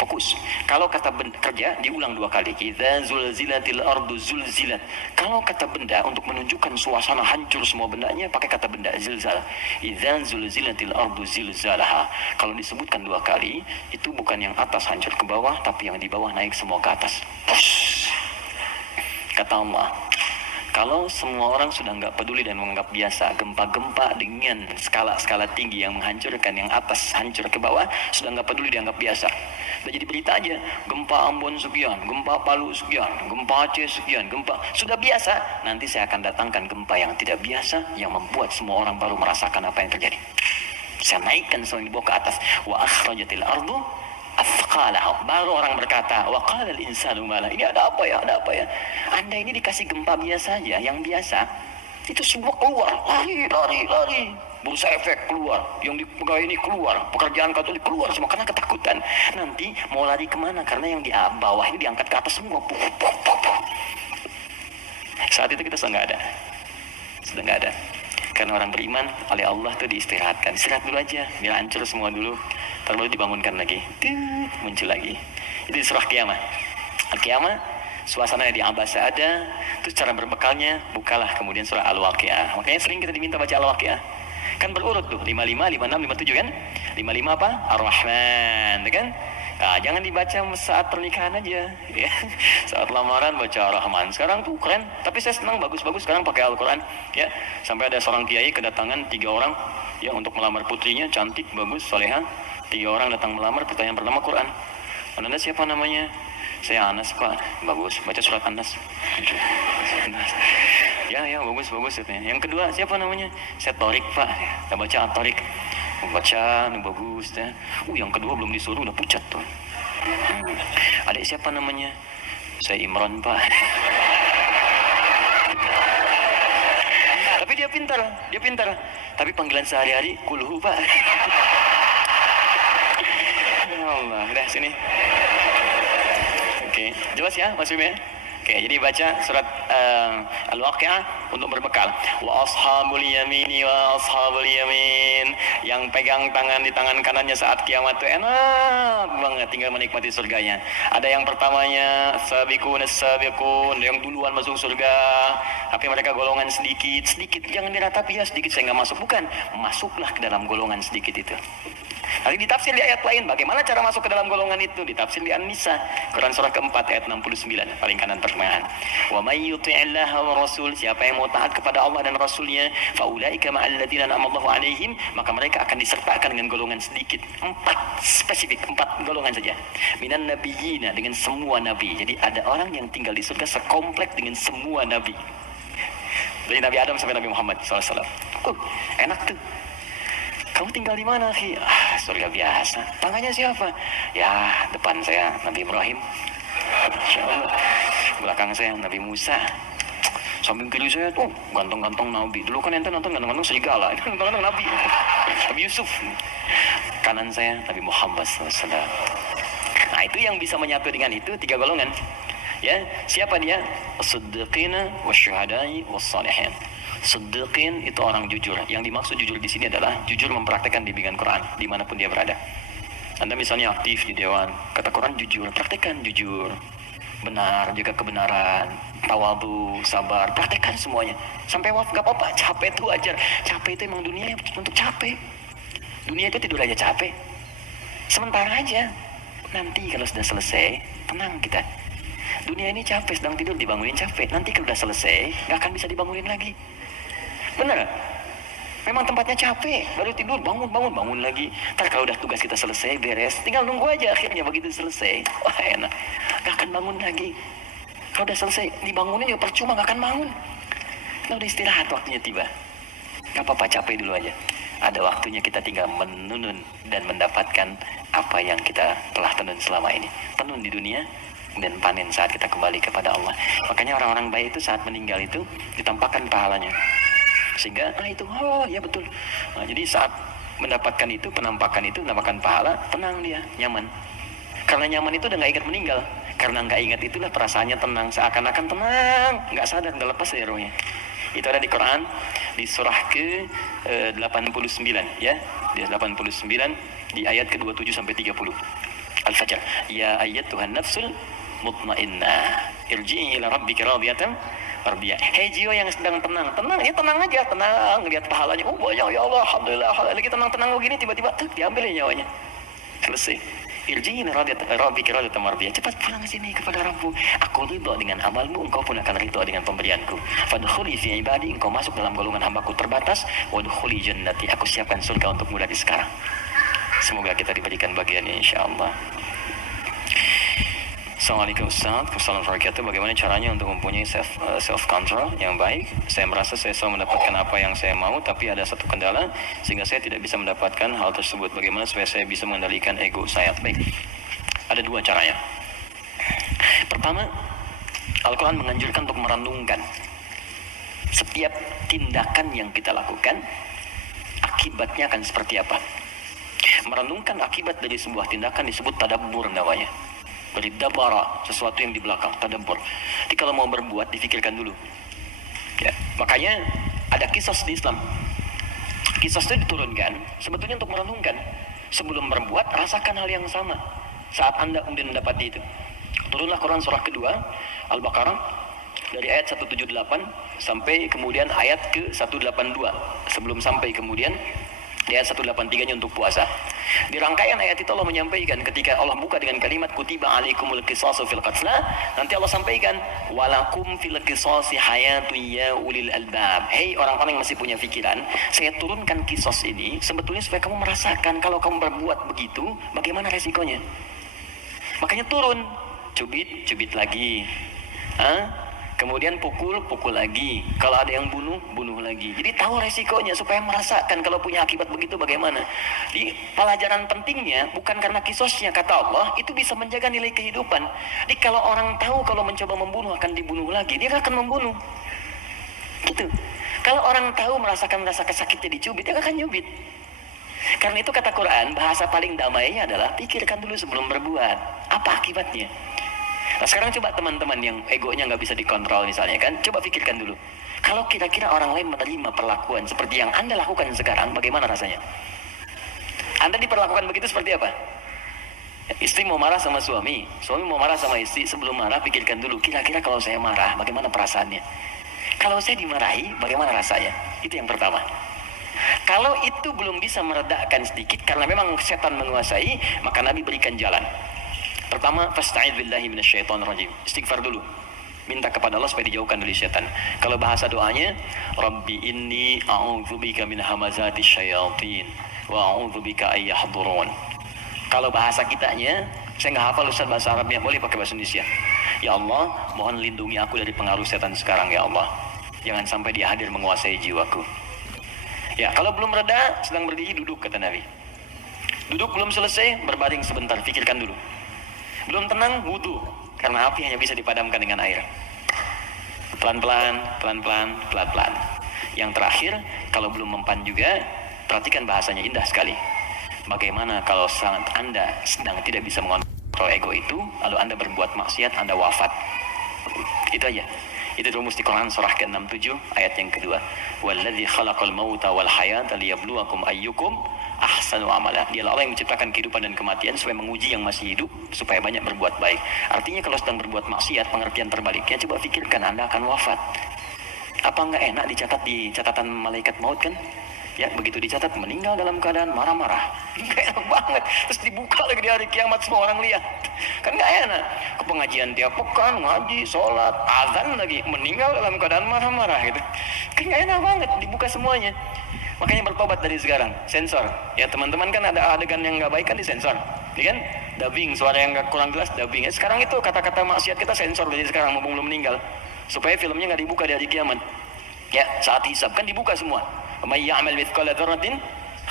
Fokus. Kalau kata kerja diulang dua kali. Idza zulzilatil ardu zulzilat. Kalau kata benda untuk menunjukkan suasana hancur semua bendanya pakai kata benda zilzal. Idza zulzilatil ardu zilzalaha. Kalau disebutkan dua kali itu bukan yang atas hancur ke bawah, tapi yang di bawah naik semua ke atas. Push. Kata Allah, kalau semua orang sudah nggak peduli dan menganggap biasa gempa-gempa dengan skala-skala tinggi yang menghancurkan yang atas hancur ke bawah, sudah nggak peduli dianggap biasa. Udah jadi berita aja, gempa Ambon sekian, gempa Palu sekian, gempa Aceh sekian, gempa sudah biasa. Nanti saya akan datangkan gempa yang tidak biasa yang membuat semua orang baru merasakan apa yang terjadi. Saya naikkan semua yang dibawa ke atas. Wa akhrajatil ardu athqalaha. Baru orang berkata, wa qala al-insanu ma la. Ini ada apa ya? Ada apa ya? Anda ini dikasih gempa biasa aja, yang biasa. Itu semua keluar, lari. Bursa efek keluar, yang di pegawai ini keluar, pekerjaan Katolik keluar semua karena ketakutan. Nanti mau lari kemana? Karena yang di bawah ini diangkat ke atas semua. Saat itu kita sudah nggak ada. Karena orang beriman oleh Allah tuh diistirahatkan. Istirahat dulu aja, biar hancur semua dulu. Baru dibangunkan lagi, muncul lagi. Itu surah Qiyamah. Al-Qiyamah, suasananya di Abasa ada. Terus cara berbekalnya, bukalah kemudian surah Al-Waqi'ah. Makanya sering kita diminta baca Al-Waqi'ah. Kan berurut tuh, 55, 56, 57 kan? 55 apa? Ar-Rahman, kan? Nah, jangan dibaca saat pernikahan aja, ya. Saat lamaran baca Ar-Rahman. Sekarang tuh keren, tapi saya senang bagus-bagus sekarang pakai Al-Quran, ya. Sampai ada seorang kiai kedatangan 3 orang, ya, untuk melamar putrinya, cantik, bagus, soleha. 3 orang datang melamar, pertanyaan pertama Quran. Anda siapa namanya? Saya Anas, Pak. Bagus, baca surat Anas. Ya, bagus. Yang kedua, siapa namanya? Saya Torik, Pak. Saya baca Torik. Baca, bagus. Ya. Yang kedua belum disuruh, udah pucat tuh. Adik siapa namanya? Saya Imran, Pak. Tapi dia pintar. Tapi panggilan sehari-hari, kulhu, Pak. Ya Allah, udah sini. Oke, jelas ya maksudnya? Oke, jadi baca surat Al-Waqi'ah untuk berbekal. Wa ashabul yamini wa ashabul yamin. Yang pegang tangan di tangan kanannya saat kiamat itu enak banget, tinggal menikmati surganya. Ada yang pertamanya sabiqun, yang duluan masuk surga. Tapi mereka golongan sedikit. Jangan diratapi ya sedikit saya nggak masuk, bukan. Masuklah ke dalam golongan sedikit itu. Lalu ditafsir di ayat lain, bagaimana cara masuk ke dalam golongan itu? Ditafsir di An-Nisa, Quran surah keempat ayat 69, paling kanan pertengahan. Wa may yuti'illaha wa rasul, siapa yang mau taat kepada Allah dan Rasulnya, fa ulaika ma'al ladzina an'ama Allahu 'alaihim, maka mereka akan disertakan dengan golongan sedikit. 4 golongan saja. Minan nabiyina, dengan semua nabi. Jadi ada orang yang tinggal di surga sekomplek dengan semua nabi. Dari Nabi Adam sampai Nabi Muhammad SAW. Enak tuh. Kamu tinggal di mana, Ki? Surga biasa. Tangannya siapa? Ya, depan saya Nabi Ibrahim. Insyaallah. Belakang saya Nabi Musa. Samping kiri saya tuh ganteng-ganteng Nabi. Dulu kan ente nonton ganteng-ganteng serigala. Ini ganteng-ganteng Nabi. Nabi Yusuf. Kanan saya Nabi Muhammad SAW. Nah, itu yang bisa menyatu dengan itu 3 golongan. Ya, siapa dia? As-siddiqina wasyuhada'i was-salihin. Siddiqin itu orang jujur. Yang dimaksud jujur di sini adalah jujur mempraktekkan bimbingan Quran dimanapun dia berada. Anda misalnya aktif di dewan, kata Quran jujur, praktekkan jujur, benar, jaga kebenaran, tawadu, sabar, praktekkan semuanya. Sampai wafat gak apa-apa, capek itu wajar. Capek itu emang dunia untuk capek. Dunia itu tidur aja capek. Sementara aja. Nanti kalau sudah selesai, tenang kita. Dunia ini capek, sedang tidur dibangunin capek. Nanti kalau udah selesai, nggak akan bisa dibangunin lagi. Bener? Memang tempatnya capek, baru tidur, bangun lagi. Ntar kalau udah tugas kita selesai, beres, tinggal nunggu aja akhirnya begitu selesai. Wah enak, nggak akan bangun lagi. Kalau udah selesai, dibangunin juga percuma, nggak akan bangun. Nah udah istirahat, waktunya tiba. Gak apa-apa, capek dulu aja. Ada waktunya kita tinggal menunun dan mendapatkan apa yang kita telah tenun selama ini. Tenun di dunia dan panen saat kita kembali kepada Allah. Makanya orang-orang baik itu saat meninggal itu ditampakkan pahalanya. Sehingga itu, oh ya betul. Nah, jadi saat mendapatkan itu, penampakan itu, mendapatkan pahala, tenang dia, nyaman. Karena nyaman itu udah gak ingat meninggal. Karena gak ingat itulah perasaannya tenang, seakan-akan tenang, gak sadar, gak lepas dari rohnya. Itu ada di Quran, di surah ke 89 ya, di 89 di ayat ke-27 sampai 30. Al-Fajr. Ya ayyatuhan nafsul mutmainnah, irji'i ila rabbika radiyatan mardiyah. Hei jiwa yang sedang tenang ya, tenang aja, tenang, lihat pahalanya. Oh banyak ya Allah, alhamdulillah. Lagi tenang-tenang begini, tiba-tiba diambil ya nyawanya. Selesai. Irji'i ila rabbika radiyatan mardiyah. Cepat pulang sini kepada Rabbmu. Aku ridha dengan amalmu, engkau pun akan ridha dengan pemberianku. Fadkhuli fi ibadi, engkau masuk dalam golongan hambaku terbatas. Wadkhuli jannati, aku siapkan surga untukmu dari sekarang. Semoga kita diberikan bagiannya insyaallah. Assalamualaikum Ustaz, Wassalamualaikum. Bagaimana caranya untuk mempunyai self control yang baik? Saya merasa saya selalu mendapatkan apa yang saya mau, tapi ada satu kendala sehingga saya tidak bisa mendapatkan hal tersebut. Bagaimana supaya saya bisa mengendalikan ego saya? Baik, ada dua caranya. Pertama, Al-Quran menganjurkan untuk merenungkan setiap tindakan yang kita lakukan, akibatnya akan seperti apa. Merenungkan akibat dari sebuah tindakan disebut tadabbur namanya. Berdabara, sesuatu yang di belakang, tadabbur. Jadi kalau mau berbuat, difikirkan dulu. Ya, makanya ada kisos di Islam. Kisos itu diturunkan sebetulnya untuk merenungkan. Sebelum berbuat, rasakan hal yang sama saat Anda kemudian mendapati itu. Turunlah Quran surah kedua, Al-Baqarah, dari ayat 178 sampai kemudian ayat ke 182. Sebelum sampai kemudian di ayat 183-nya untuk puasa. Di rangkaian ayat itu Allah menyampaikan ketika Allah buka dengan kalimat kutiba alaikumul qisasu fil qatla, nanti Allah sampaikan walakum fil qisasi hayatun ya ulil albab. Hei orang-orang yang masih punya pikiran, saya turunkan kisos ini sebetulnya supaya kamu merasakan kalau kamu berbuat begitu bagaimana resikonya. Makanya turun, cubit lagi. Kemudian pukul lagi. Kalau ada yang bunuh lagi. Jadi tahu resikonya supaya merasakan kalau punya akibat begitu bagaimana. Di pelajaran pentingnya bukan karena kisosnya, kata Allah itu bisa menjaga nilai kehidupan. Jadi kalau orang tahu kalau mencoba membunuh akan dibunuh lagi, dia akan membunuh. Gitu. Kalau orang tahu merasakan rasa sakitnya dicubit, dia akan nyubit. Karena itu kata Quran, bahasa paling damainya adalah pikirkan dulu sebelum berbuat. Apa akibatnya? Nah sekarang coba teman-teman yang egonya nggak bisa dikontrol misalnya kan, coba pikirkan dulu. Kalau kira-kira orang lain menerima perlakuan seperti yang Anda lakukan sekarang, bagaimana rasanya? Anda diperlakukan begitu seperti apa? Istri mau marah sama suami mau marah sama istri. Sebelum marah pikirkan dulu, kira-kira kalau saya marah, bagaimana perasaannya? Kalau saya dimarahi, bagaimana rasanya? Itu yang pertama. Kalau itu belum bisa meredakan sedikit karena memang setan menguasai, maka Nabi berikan jalan. Pertama, fasta'idz billahi minasyaitonir rajim. Istighfar dulu. Minta kepada Allah supaya dijauhkan dari setan. Kalau bahasa doanya, Rabbi inni a'udzubika min hamazati syayatin wa a'udzubika ay yahdurun. Kalau bahasa kitanya, saya nggak hafal Ustaz bahasa Arabnya, boleh pakai bahasa Indonesia. Ya Allah, mohon lindungi aku dari pengaruh setan sekarang ya Allah. Jangan sampai dia hadir menguasai jiwaku. Ya, kalau belum reda, sedang berdiri duduk kata Nabi. Duduk belum selesai, berbaring sebentar, pikirkan dulu. Belum tenang, wudu, karena api hanya bisa dipadamkan dengan air. Pelan-pelan. Yang terakhir, kalau belum mempan juga, perhatikan bahasanya indah sekali. Bagaimana kalau saat Anda sedang tidak bisa mengontrol ego itu, lalu Anda berbuat maksiat, Anda wafat. Itu aja. Itu rumus di Quran surah ke-67 ayat yang kedua. Walladzi khalaqal mauta wal hayata liyabluwakum ayyukum ahsanu amala. Dialah Allah yang menciptakan kehidupan dan kematian supaya menguji yang masih hidup supaya banyak berbuat baik. Artinya kalau sedang berbuat maksiat, pengertian terbaliknya coba pikirkan Anda akan wafat. Apa enggak enak dicatat di catatan malaikat maut kan? Ya, begitu dicatat meninggal dalam keadaan marah-marah. Gak enak banget. Terus dibuka lagi di hari kiamat, semua orang lihat. Kan gak enak. Ke pengajian tiap pekan, ngaji, sholat, azan lagi, meninggal dalam keadaan marah-marah gitu. Kan gak enak banget, dibuka semuanya. Makanya bertobat dari sekarang, sensor. Ya teman-teman kan ada adegan yang gak baik kan disensor, ya kan? Dubbing, suara yang gak kurang jelas dubbing. Ya, sekarang itu kata-kata maksiat kita sensor dari sekarang, mumpung belum meninggal, supaya filmnya gak dibuka di hari kiamat. Ya, saat hisab kan dibuka semua. Wa may ya'mal mithqala dzarratin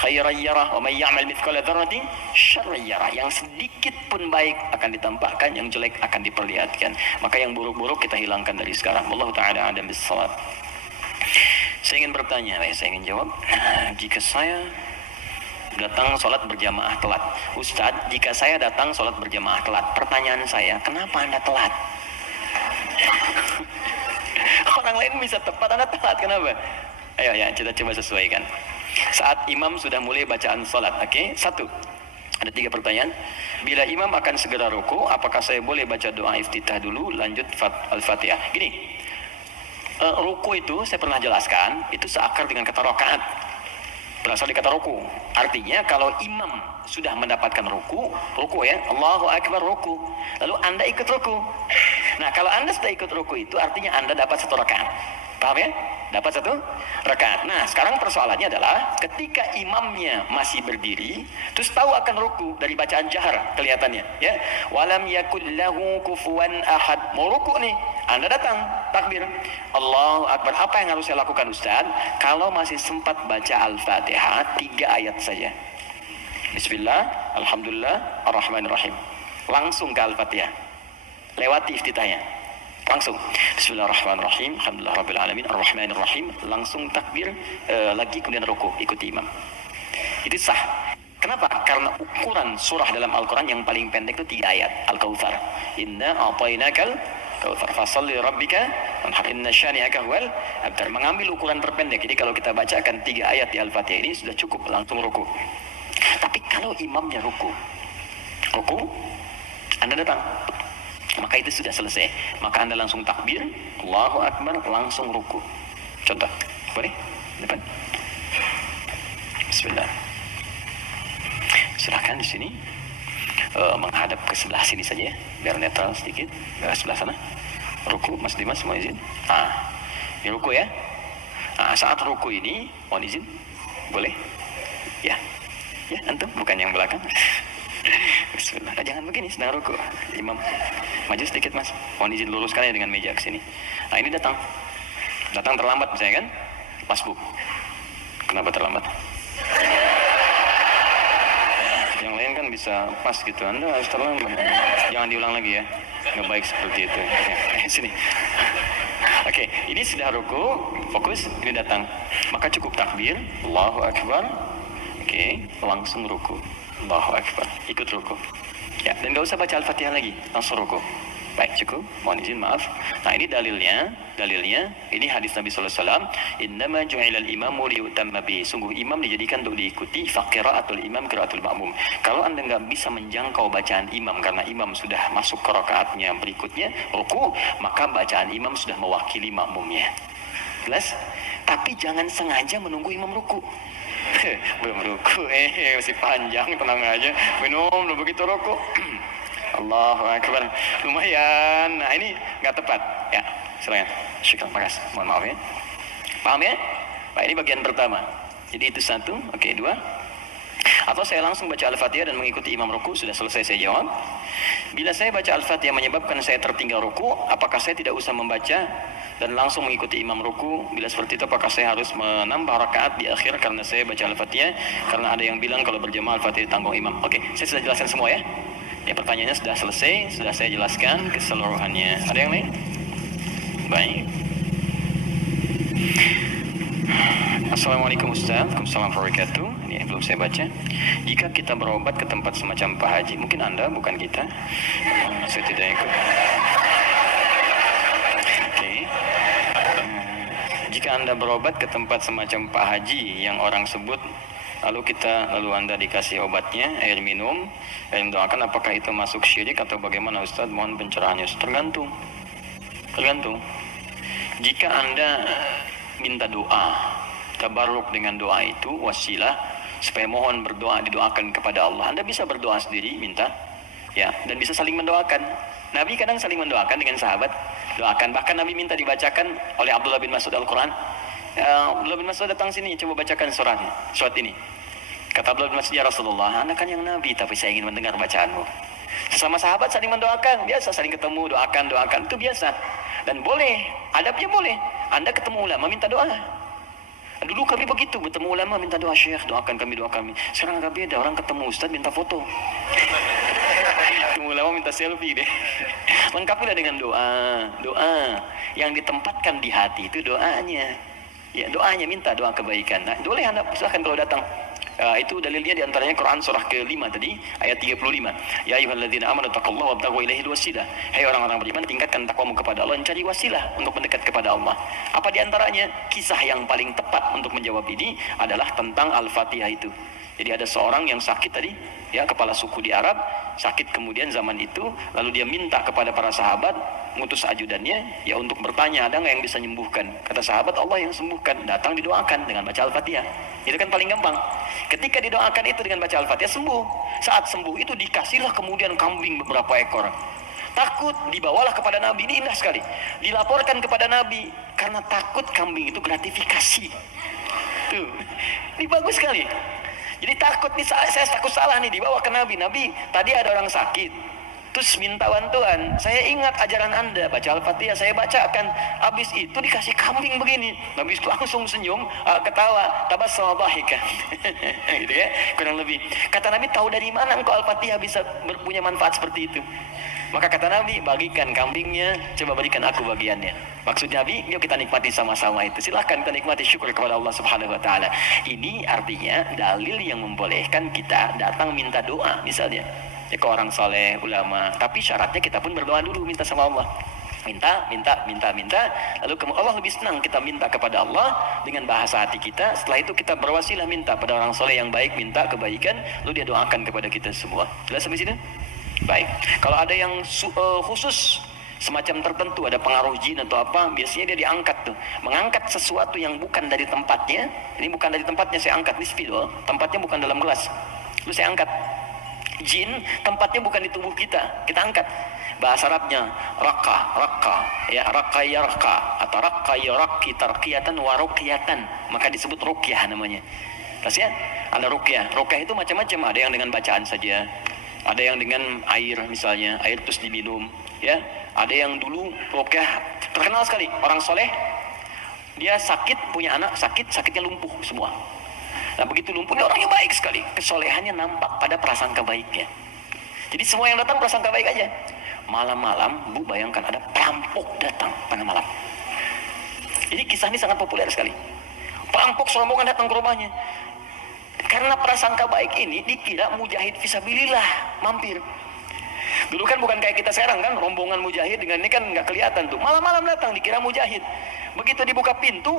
khairan yarah wa may ya'mal mithqala dzarratin syarran yarah. Yang sedikit pun baik akan ditampakkan, yang jelek akan diperlihatkan. Maka yang buruk-buruk kita hilangkan dari sekarang. Wallahu taala a'lam bissawab. Saya ingin bertanya, saya ingin jawab. Jika saya datang sholat berjamaah telat, Ustadz, jika saya datang sholat berjamaah telat, pertanyaan saya, kenapa Anda telat? Orang lain bisa tepat, Anda telat, kenapa? Ayo ya, kita coba sesuaikan. Saat imam sudah mulai bacaan sholat, oke? Satu, ada 3 pertanyaan. Bila imam akan segera ruku, apakah saya boleh baca doa iftitah dulu, lanjut al-fatihah? Gini, ruku itu saya pernah jelaskan, itu seakar dengan kata rakaat, berasal dari kata ruku. Artinya kalau imam sudah mendapatkan ruku ya, Allahu Akbar ruku, lalu Anda ikut ruku. Nah, kalau Anda sudah ikut ruku itu artinya Anda dapat 1 rakaat. Paham ya? Dapat 1 rakaat. Nah, sekarang persoalannya adalah ketika imamnya masih berdiri, terus tahu akan ruku dari bacaan jahar kelihatannya, ya. Walam yakul lahu kufuwan ahad. Mau ruku nih, Anda datang takbir, Allahu Akbar. Apa yang harus saya lakukan, Ustaz? Kalau masih sempat baca Al-Fatihah 3 ayat saja. Bismillah, Alhamdulillah, Ar-Rahmanir-Rahim. Langsung ke Al-Fatihah. Lewati iftitahnya. Langsung Bismillahirrahmanirrahim, Alhamdulillahirrahmanirrahim, Ar-Rahmanirrahim. Langsung takbir, lagi kemudian ruku, ikuti imam. Itu sah. Kenapa? Karena ukuran surah dalam Al-Quran yang paling pendek itu 3 ayat. Al-Kautsar, Inna a'tainakal kautsar fasalli rabbika wanhar inna syani'aka huwal abtar. Mengambil ukuran terpendek. Jadi kalau kita bacakan 3 ayat di Al-Fatihah ini sudah cukup, langsung ruku. Tapi kalau imamnya ruku, Anda datang, maka itu sudah selesai. Maka Anda langsung takbir, Allahu Akbar, langsung ruku. Contoh, boleh? Depan. Bismillah. Silakan di sini menghadap ke sebelah sini saja ya, biar netral sedikit. Ke sebelah sana. Ruku, Mas Dimas mau izin? Ini ruku ya. Saat ruku ini mohon izin, boleh? Ya, antum bukan yang belakang. Bismillah. Jangan begini sedang ruku. Imam maju sedikit, Mas. Mohon izin luruskan ya dengan meja ke sini. Nah, ini datang terlambat misalnya kan? Pas Bu. Kenapa terlambat? Yang lain kan bisa pas gitu. Anda harus terlambat. Jangan diulang lagi ya. Nggak baik seperti itu. Ya, sini. Oke, ini sudah ruku, fokus, ini datang. Maka cukup takbir, Allahu Akbar. Oke, langsung ruku. Allahu Akbar, ikut ruku. Ya, dan gak usah baca Al-Fatihah lagi, langsung ruku. Baik, cukup. Mohon izin, maaf. Nah, ini dalilnya, ini hadis Nabi sallallahu alaihi wasallam, "Innama ju'ilal imamu liyutamma bihi." Sungguh imam dijadikan untuk diikuti, faqira'atul imam qira'atul ma'mum. Kalau Anda enggak bisa menjangkau bacaan imam karena imam sudah masuk ke rakaatnya berikutnya, ruku, maka bacaan imam sudah mewakili makmumnya. Jelas? Tapi jangan sengaja menunggu imam ruku. Belum ruku, masih panjang, tenang aja. Belum begitu ruku. Allahu Akbar, lumayan. Nah, ini nggak tepat. Ya, silakan. Syukur, makasih. Mohon maaf ya. Paham ya? Pak, ini bagian pertama. Jadi itu 1, oke, 2. Atau saya langsung baca Al-Fatihah dan mengikuti imam ruku, sudah selesai saya jawab. Bila saya baca Al-Fatihah menyebabkan saya tertinggal ruku, apakah saya tidak usah membaca dan langsung mengikuti imam ruku? Bila seperti itu, apakah saya harus menambah rakaat di akhir karena saya baca Al-Fatihah? Karena ada yang bilang kalau berjamaah Al-Fatihah ditanggung imam. Oke, saya sudah jelaskan semua ya. Ya, pertanyaannya sudah selesai, sudah saya jelaskan keseluruhannya. Ada yang lain? Baik. Assalamualaikum Ustaz. Waalaikumsalam warahmatullahi wabarakatuh. Ini belum saya baca. Jika kita berobat ke tempat semacam Pak Haji, mungkin Anda, bukan kita. Saya tidak ikut. Oke. Jika Anda berobat ke tempat semacam Pak Haji yang orang sebut, lalu Anda dikasih obatnya, air minum, dan doakan, apakah itu masuk syirik atau bagaimana Ustaz? Mohon pencerahannya. Tergantung. Jika Anda minta doa tabarruk dengan doa itu, wasilah supaya mohon berdoa, didoakan kepada Allah. Anda bisa berdoa sendiri, minta, ya, dan bisa saling mendoakan. Nabi kadang saling mendoakan dengan sahabat, doakan. Bahkan Nabi minta dibacakan oleh Abdullah bin Mas'ud Al-Quran. Abdullah bin Mas'ud datang sini, coba bacakan surat ini. Kata Abdullah bin Mas'ud, ya Rasulullah, Anda kan yang Nabi, tapi saya ingin mendengar bacaanmu. Sesama sahabat saling mendoakan, biasa saling ketemu, doakan, itu biasa. Dan boleh, adabnya boleh. Anda ketemu ulama, minta doa. Dulu kami begitu, bertemu ulama minta doa, Syekh doakan kami, doa kami. Sekarang agak beda, orang ketemu Ustaz minta foto. Ketemu ulama minta selfie deh. Lengkapilah dengan doa yang ditempatkan di hati itu doanya. Ya, doanya minta doa kebaikan. Nah, boleh Anda silahkan kalau datang. Itu dalilnya diantaranya Quran surah ke-5 tadi ayat 35. Ya ayyuhalladzina amanu taqullaha wabtaghu ilaihil wasilah. Hai orang-orang beriman, tingkatkan takwamu kepada Allah dan cari wasilah untuk mendekat kepada Allah. Apa diantaranya? Kisah yang paling tepat untuk menjawab ini adalah tentang Al-Fatihah itu. Jadi ada seorang yang sakit tadi, ya, kepala suku di Arab, sakit kemudian zaman itu, lalu dia minta kepada para sahabat, ngutus ajudannya, ya, untuk bertanya ada nggak yang bisa menyembuhkan. Kata sahabat, Allah yang sembuhkan. Datang didoakan dengan baca Al-Fatihah. Itu kan paling gampang. Ketika didoakan itu dengan baca Al-Fatihah, sembuh. Saat sembuh itu dikasihlah kemudian kambing beberapa ekor. Takut, dibawalah kepada Nabi. Ini indah sekali. Dilaporkan kepada Nabi karena takut kambing itu gratifikasi. Tuh, ini bagus sekali. Jadi takut nih, saya takut salah nih, dibawa ke Nabi. Nabi, tadi ada orang sakit, terus minta bantuan. Saya ingat ajaran Anda, baca Al-Fatihah, saya bacakan. Habis itu dikasih kambing begini. Nabi langsung senyum, ketawa, tabassama dhahikan. Gitu ya, kurang lebih. Kata Nabi, tahu dari mana engkau Al-Fatihah bisa punya manfaat seperti itu? Maka kata Nabi, bagikan kambingnya, coba berikan aku bagiannya. Maksud Nabi, yuk kita nikmati sama-sama itu. Silahkan kita nikmati, syukur kepada Allah Subhanahu Wa Taala. Ini artinya dalil yang membolehkan kita datang minta doa, misalnya ya, ke orang soleh, ulama. Tapi syaratnya kita pun berdoa dulu, minta sama Allah. Minta. Lalu Allah lebih senang kita minta kepada Allah dengan bahasa hati kita. Setelah itu kita berwasilah minta pada orang soleh yang baik, minta kebaikan, lalu dia doakan kepada kita semua. Jelas sampai sini? Baik. Kalau ada yang khusus semacam tertentu, ada pengaruh jin atau apa, biasanya dia diangkat tuh, mengangkat sesuatu yang bukan dari tempatnya. Ini bukan dari tempatnya, saya angkat, ini spidol, tempatnya bukan dalam gelas, lalu saya angkat. Jin tempatnya bukan di tubuh kita angkat. Bahasa Arabnya raka, ya, raka yarka atau raka yaraki tarqiyatan wa ruqyatan, maka disebut ruqyah namanya. Terus ya, ada ruqyah itu macam-macam, ada yang dengan bacaan saja, ada yang dengan air, misalnya air terus diminum, ya. Ada yang dulu ruqyah terkenal sekali, orang soleh, dia sakit, punya anak sakitnya lumpuh semua. Nah, begitu lumpuhnya orangnya baik sekali, kesolehannya nampak pada prasangka baiknya. Jadi semua yang datang prasangka baik aja. Malam-malam, Bu, bayangkan ada perampok datang pada malam. Jadi kisah ini sangat populer sekali. Perampok serombongan datang ke rumahnya. Karena prasangka baik ini dikira mujahid fisabilillah mampir. Dulu kan bukan kayak kita sekarang kan, rombongan mujahid dengan ini kan nggak kelihatan tuh. Malam-malam datang dikira mujahid. Begitu dibuka pintu,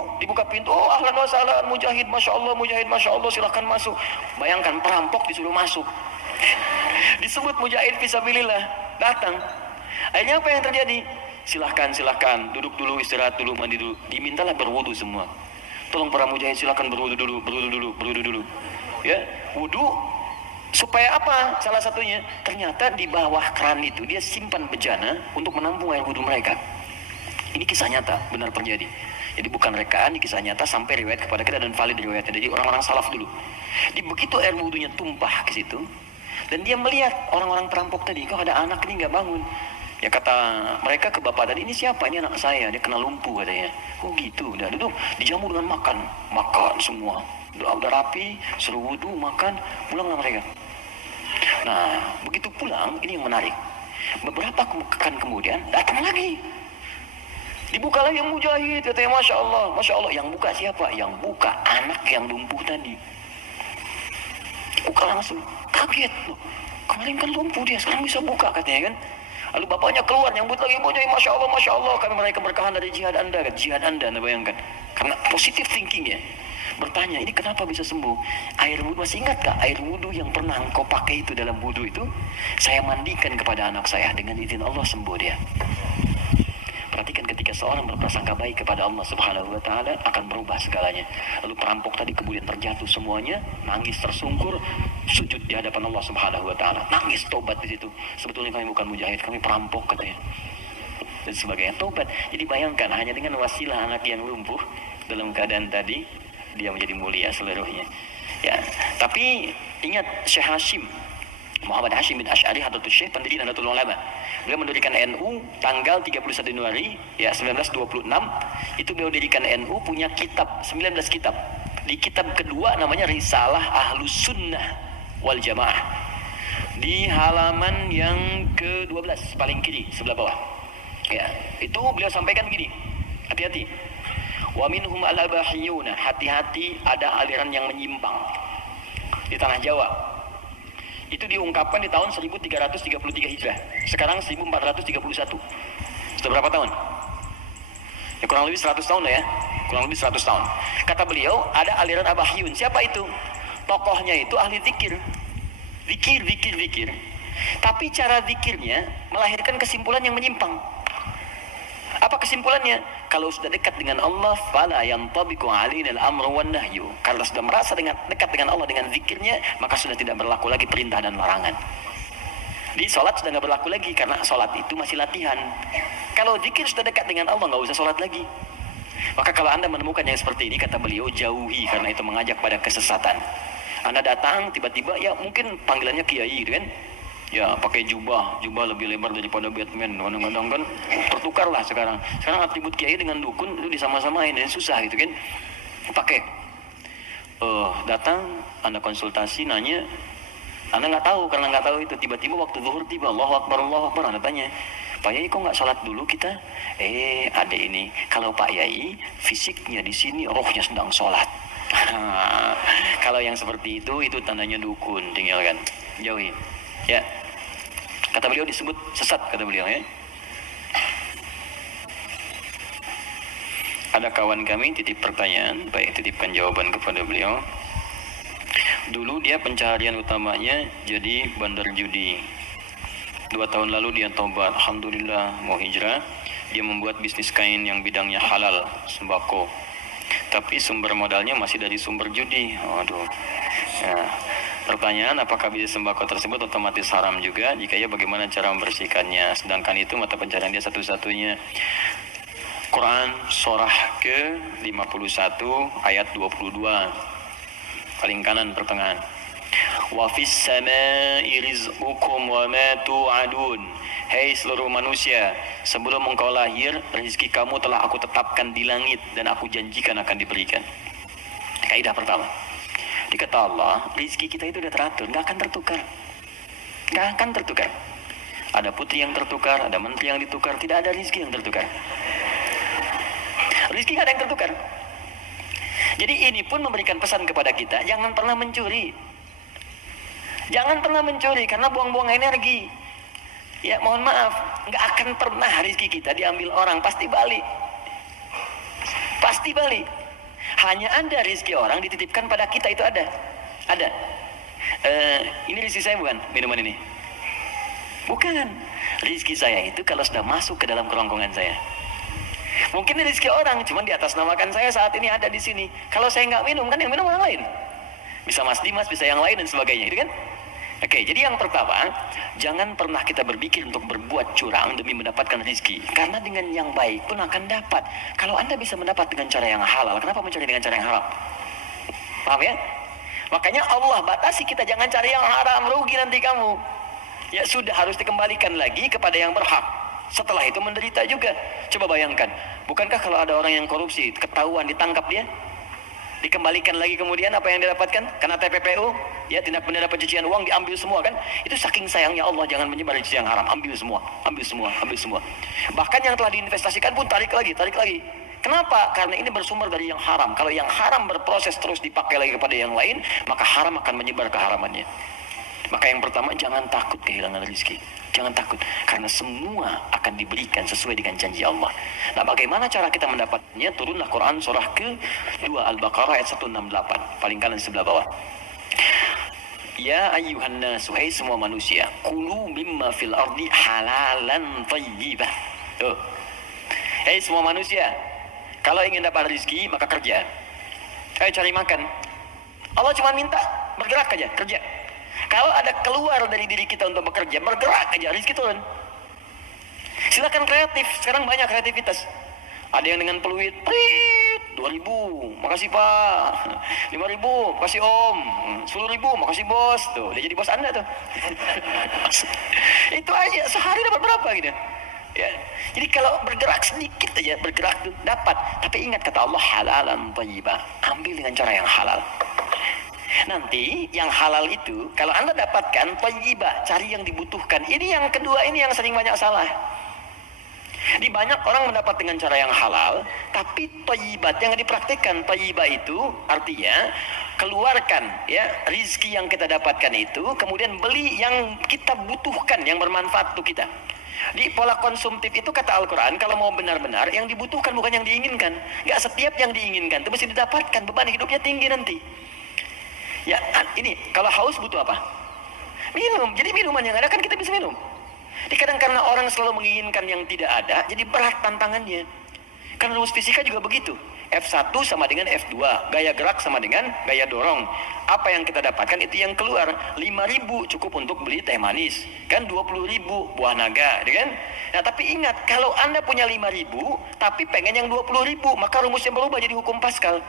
oh ahlan wa sahlan mujahid, masya Allah, silahkan masuk. Bayangkan perampok disuruh masuk. Disebut mujahid fisabilillah, datang. Akhirnya apa yang terjadi? Silahkan, duduk dulu, istirahat dulu, mandi dulu. Dimintalah berwudu semua. Tolong para mujahid silahkan berwudu dulu. Ya, wudu. Supaya apa? Salah satunya, ternyata di bawah keran itu dia simpan bejana untuk menampung air wudu mereka. Ini kisah nyata, benar terjadi. Jadi bukan rekaan, ini kisah nyata sampai riwayat kepada kita dan valid riwayatnya. Jadi orang-orang salaf dulu. Di begitu air wudunya tumpah ke situ, dan dia melihat orang-orang perampok tadi, kok ada anak ini nggak bangun. Ya kata mereka ke bapak tadi, ini siapa? Ini anak saya, dia kena lumpuh katanya. Oh gitu, udah duduk, dijamu dengan makan semua. Udah rapi, suruh wudu, makan, pulanglah mereka. Nah, begitu pulang, ini yang menarik. Beberapa pekan kemudian datang lagi. Dibuka lagi yang mujahid, katanya masya Allah. Yang buka siapa? Yang buka anak yang lumpuh tadi. Buka langsung, kaget loh. Kemarin kan lumpuh dia, sekarang bisa buka katanya kan. Lalu bapaknya keluar nyambut lagi, masya Allah, kami meraih keberkahan dari jihad anda, anda bayangkan. Karena positif thinkingnya. Bertanya, ini kenapa bisa sembuh? Air wudu, masih ingat gak? Air wudu yang pernah engkau pakai itu dalam wudu itu, saya mandikan kepada anak saya, dengan izin Allah sembuh dia. Perhatikan ketika seorang berprasangka baik kepada Allah Subhanahu wa taala akan berubah segalanya. Lalu perampok tadi kemudian terjatuh semuanya, nangis tersungkur, sujud di hadapan Allah Subhanahu wa taala. Nangis tobat di situ. Sebetulnya kami bukan mujahid, kami perampok katanya. Dan sebagainya, tobat. Jadi bayangkan hanya dengan wasilah anak yang lumpuh dalam keadaan tadi dia menjadi mulia seluruhnya. Ya, tapi ingat Syekh Hashim Muhammad Hashim bin Asy'ari Hadratus Syekh pendiri Nahdlatul Ulama. Beliau mendirikan NU tanggal 31 Januari ya 1926. Itu beliau dirikan NU punya kitab 19 kitab. Di kitab kedua namanya Risalah Ahlus Sunnah wal Jamaah. Di halaman yang ke-12 paling kiri sebelah bawah. Ya, itu beliau sampaikan begini. Hati-hati. Wa minhum al-abahiyuna, hati-hati ada aliran yang menyimpang di tanah Jawa. Itu diungkapkan di tahun 1333 Hijrah. Sekarang 1431. Sudah berapa tahun? Ya kurang lebih 100 tahun lah ya. Kurang lebih 100 tahun. Kata beliau, ada aliran Abahyun. Siapa itu? Tokohnya itu ahli zikir. Zikir. Tapi cara zikirnya melahirkan kesimpulan yang menyimpang. Apa kesimpulannya? Kalau sudah dekat dengan Allah, fala yantabiqu alaina al-amru wan nahyu. Kalau sudah merasa dekat dengan Allah dengan zikirnya, maka sudah tidak berlaku lagi perintah dan larangan. Di sholat sudah nggak berlaku lagi karena sholat itu masih latihan. Kalau zikir sudah dekat dengan Allah, nggak usah sholat lagi. Maka kalau Anda menemukan yang seperti ini, kata beliau, jauhi karena itu mengajak pada kesesatan. Anda datang tiba-tiba ya mungkin panggilannya kiai gitu kan. Ya pakai jubah lebih lebar daripada Batman, kadang-kadang kan tertukar lah sekarang atribut kiai dengan dukun itu disama-samain, dan susah gitu kan. Pakai datang Anda konsultasi nanya, Anda nggak tahu, karena nggak tahu itu tiba-tiba waktu zuhur tiba, Allahu Akbar, Anda tanya, Pak Yai kok nggak sholat dulu kita? Ada ini, kalau Pak Yai fisiknya di sini, rohnya sedang sholat. Kalau yang seperti itu tandanya dukun, tinggalkan, jauhi. Ya, kata beliau disebut sesat, kata beliau ya. Ada kawan kami titip pertanyaan, baik titipkan jawaban kepada beliau. Dulu dia pencaharian utamanya jadi bandar judi. 2 tahun lalu dia tobat, alhamdulillah mau hijrah. Dia membuat bisnis kain yang bidangnya halal, sembako. Tapi sumber modalnya masih dari sumber judi. Waduh. Ya. Pertanyaan, apakah bisnis sembako tersebut otomatis haram juga? Jika ya, bagaimana cara membersihkannya? Sedangkan itu mata pencarian dia satu-satunya. Quran surah ke-51 ayat 22. Paling kanan pertengahan. Wa fis samaa'i rizqukum wa ma tu'adun. Hei seluruh manusia, sebelum engkau lahir, rezeki kamu telah aku tetapkan di langit dan aku janjikan akan diberikan. Kaidah pertama. Dikata Allah, rezeki kita itu sudah teratur, nggak akan tertukar. Ada putri yang tertukar, ada menteri yang ditukar, tidak ada rezeki yang tertukar. Rezeki nggak ada yang tertukar. Jadi ini pun memberikan pesan kepada kita, jangan pernah mencuri. Jangan pernah mencuri karena buang-buang energi. Ya mohon maaf, nggak akan pernah rezeki kita diambil orang, pasti balik. Hanya ada rezeki orang dititipkan pada kita, itu ada. Ini rezeki saya bukan minuman ini. Bukan. Rezeki saya itu kalau sudah masuk ke dalam kerongkongan saya. Mungkin ini rezeki orang, cuman di atas namakan saya saat ini ada di sini. Kalau saya nggak minum, kan yang minum orang lain. Bisa Mas Dimas, bisa yang lain dan sebagainya, gitu kan? Oke, jadi yang pertama, jangan pernah kita berpikir untuk berbuat curang demi mendapatkan rezeki. Karena dengan yang baik pun akan dapat. Kalau Anda bisa mendapat dengan cara yang halal, kenapa mencari dengan cara yang haram? Paham ya? Makanya Allah batasi kita, jangan cari yang haram, rugi nanti kamu. Ya sudah, harus dikembalikan lagi kepada yang berhak. Setelah itu menderita juga. Coba bayangkan, bukankah kalau ada orang yang korupsi, ketahuan, ditangkap dia? Dikembalikan lagi kemudian apa yang didapatkan karena TPPU, ya tindak pidana pencucian uang, diambil semua kan? Itu saking sayangnya Allah, jangan menyebar rezeki yang haram, ambil semua. Bahkan yang telah diinvestasikan pun tarik lagi. Kenapa? Karena ini bersumber dari yang haram. Kalau yang haram berproses terus dipakai lagi kepada yang lain, maka haram akan menyebar keharamannya. Maka yang pertama, jangan takut kehilangan rezeki. Jangan takut, karena semua akan diberikan sesuai dengan janji Allah. Nah, bagaimana cara kita mendapatnya? Turunlah Quran surah ke-2 Al-Baqarah ayat 168, paling kanan sebelah bawah. Ya ayyuhan nas, hai semua manusia, kulu mimma fil ardi halalan thayyibah. Tuh. Hei semua manusia, kalau ingin dapat rezeki maka kerja. Ayo cari makan. Allah cuma minta bergerak aja, kerja. Kalau ada keluar dari diri kita untuk bekerja, bergerak aja, rezeki turun. Silakan kreatif, sekarang banyak kreativitas. Ada yang dengan peluit, 2.000, makasih Pak. 5.000, makasih Om. 10.000, makasih Bos. Tuh, dia jadi bos Anda tuh. Itu aja, sehari dapat berapa gitu. Ya. Jadi kalau bergerak sedikit aja, bergerak tuh dapat. Tapi ingat kata Allah, halalan thayyibah. Ambil dengan cara yang halal. Nanti yang halal itu kalau Anda dapatkan thayyibah, cari yang dibutuhkan. Ini yang kedua, ini yang sering banyak salah. Di banyak orang mendapat dengan cara yang halal, tapi thayyibat yang dipraktikkan. Thayyibah itu artinya keluarkan ya rizki yang kita dapatkan itu, kemudian beli yang kita butuhkan, yang bermanfaat untuk kita. Di pola konsumtif itu kata Al-Quran, kalau mau benar-benar yang dibutuhkan bukan yang diinginkan. Gak setiap yang diinginkan itu mesti didapatkan, beban hidupnya tinggi nanti. Ya ini kalau haus butuh apa? Minum. Jadi minuman yang ada kan kita bisa minum. Jadi kadang karena orang selalu menginginkan yang tidak ada, jadi berat tantangannya. Karena rumus fisika juga begitu. F1 sama dengan F2, gaya gerak sama dengan gaya dorong. Apa yang kita dapatkan itu yang keluar. 5.000 cukup untuk beli teh manis, kan 20.000 buah naga, kan? Nah tapi ingat, kalau Anda punya 5.000 tapi pengen yang 20.000, maka rumusnya berubah jadi hukum Pascal.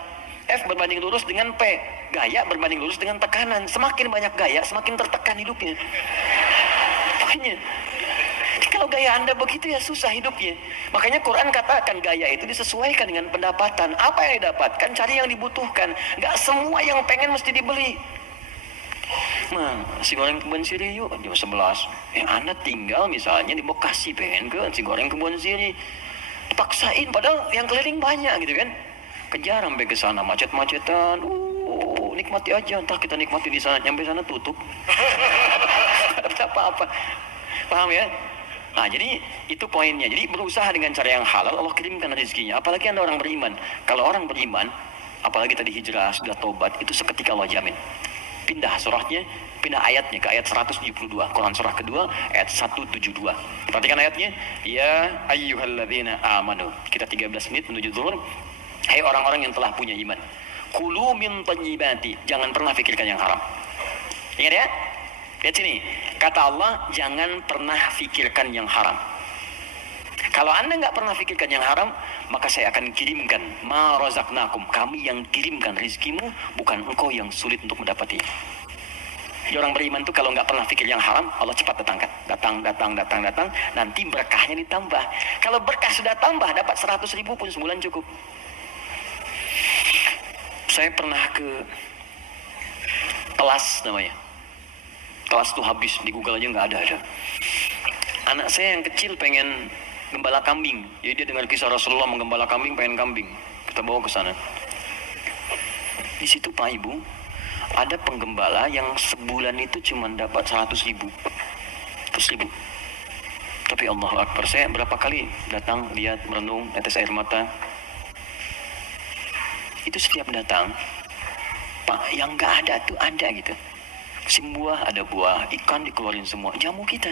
F berbanding lurus dengan P, gaya berbanding lurus dengan tekanan. Semakin banyak gaya, semakin tertekan hidupnya. Makanya kalau gaya Anda begitu ya susah hidupnya. Makanya Quran katakan gaya itu disesuaikan dengan pendapatan. Apa yang didapatkan, cari yang dibutuhkan. Gak semua yang pengen mesti dibeli. Nasi goreng Kebun Siri yuk, jam 11. Anda tinggal misalnya di Bekasi, pengen ke nasi goreng Kebun Siri. Dipaksain, padahal yang keliling banyak gitu kan. Kejar sampai ke sana, macet-macetan. Nikmati aja, entah kita nikmati di sana, nyampe sana tutup. Apa-apa. Paham ya? Nah, jadi itu poinnya. Jadi berusaha dengan cara yang halal, Allah kirimkan rezekinya. Apalagi Anda orang beriman. Kalau orang beriman, apalagi tadi hijrah, sudah tobat, itu seketika Allah jamin. Pindah surahnya, pindah ayatnya ke ayat 172. Quran surah kedua, ayat 172. Perhatikan ayatnya. Ya ayyuhalladzina amanu. Kita 13 menit menuju zuhur. Hai orang-orang yang telah punya iman. Kulu min thayyibati. Jangan pernah fikirkan yang haram. Ingat ya? Lihat sini, kata Allah, jangan pernah fikirkan yang haram. Kalau Anda nggak pernah fikirkan yang haram, maka saya akan kirimkan ma razaqnakum. Kami yang kirimkan rezekimu, bukan engkau yang sulit untuk mendapatinya. Jadi orang beriman tuh kalau nggak pernah fikir yang haram, Allah cepat datang. Nanti berkahnya ditambah. Kalau berkah sudah tambah, dapat 100.000 pun sebulan cukup. Saya pernah ke kelas namanya. Kelas tuh habis, di Google aja nggak ada. Anak saya yang kecil pengen gembala kambing. Jadi dia dengar kisah Rasulullah menggembala kambing, pengen kambing. Kita bawa ke sana. Di situ Pak Ibu, ada penggembala yang sebulan itu cuma dapat 100.000. Tapi Allahu Akbar, saya berapa kali datang, lihat, merenung, tetes air mata. Itu setiap datang, Pak, yang nggak ada tuh ada gitu. Musim buah ada buah, ikan dikeluarin semua, jamu kita.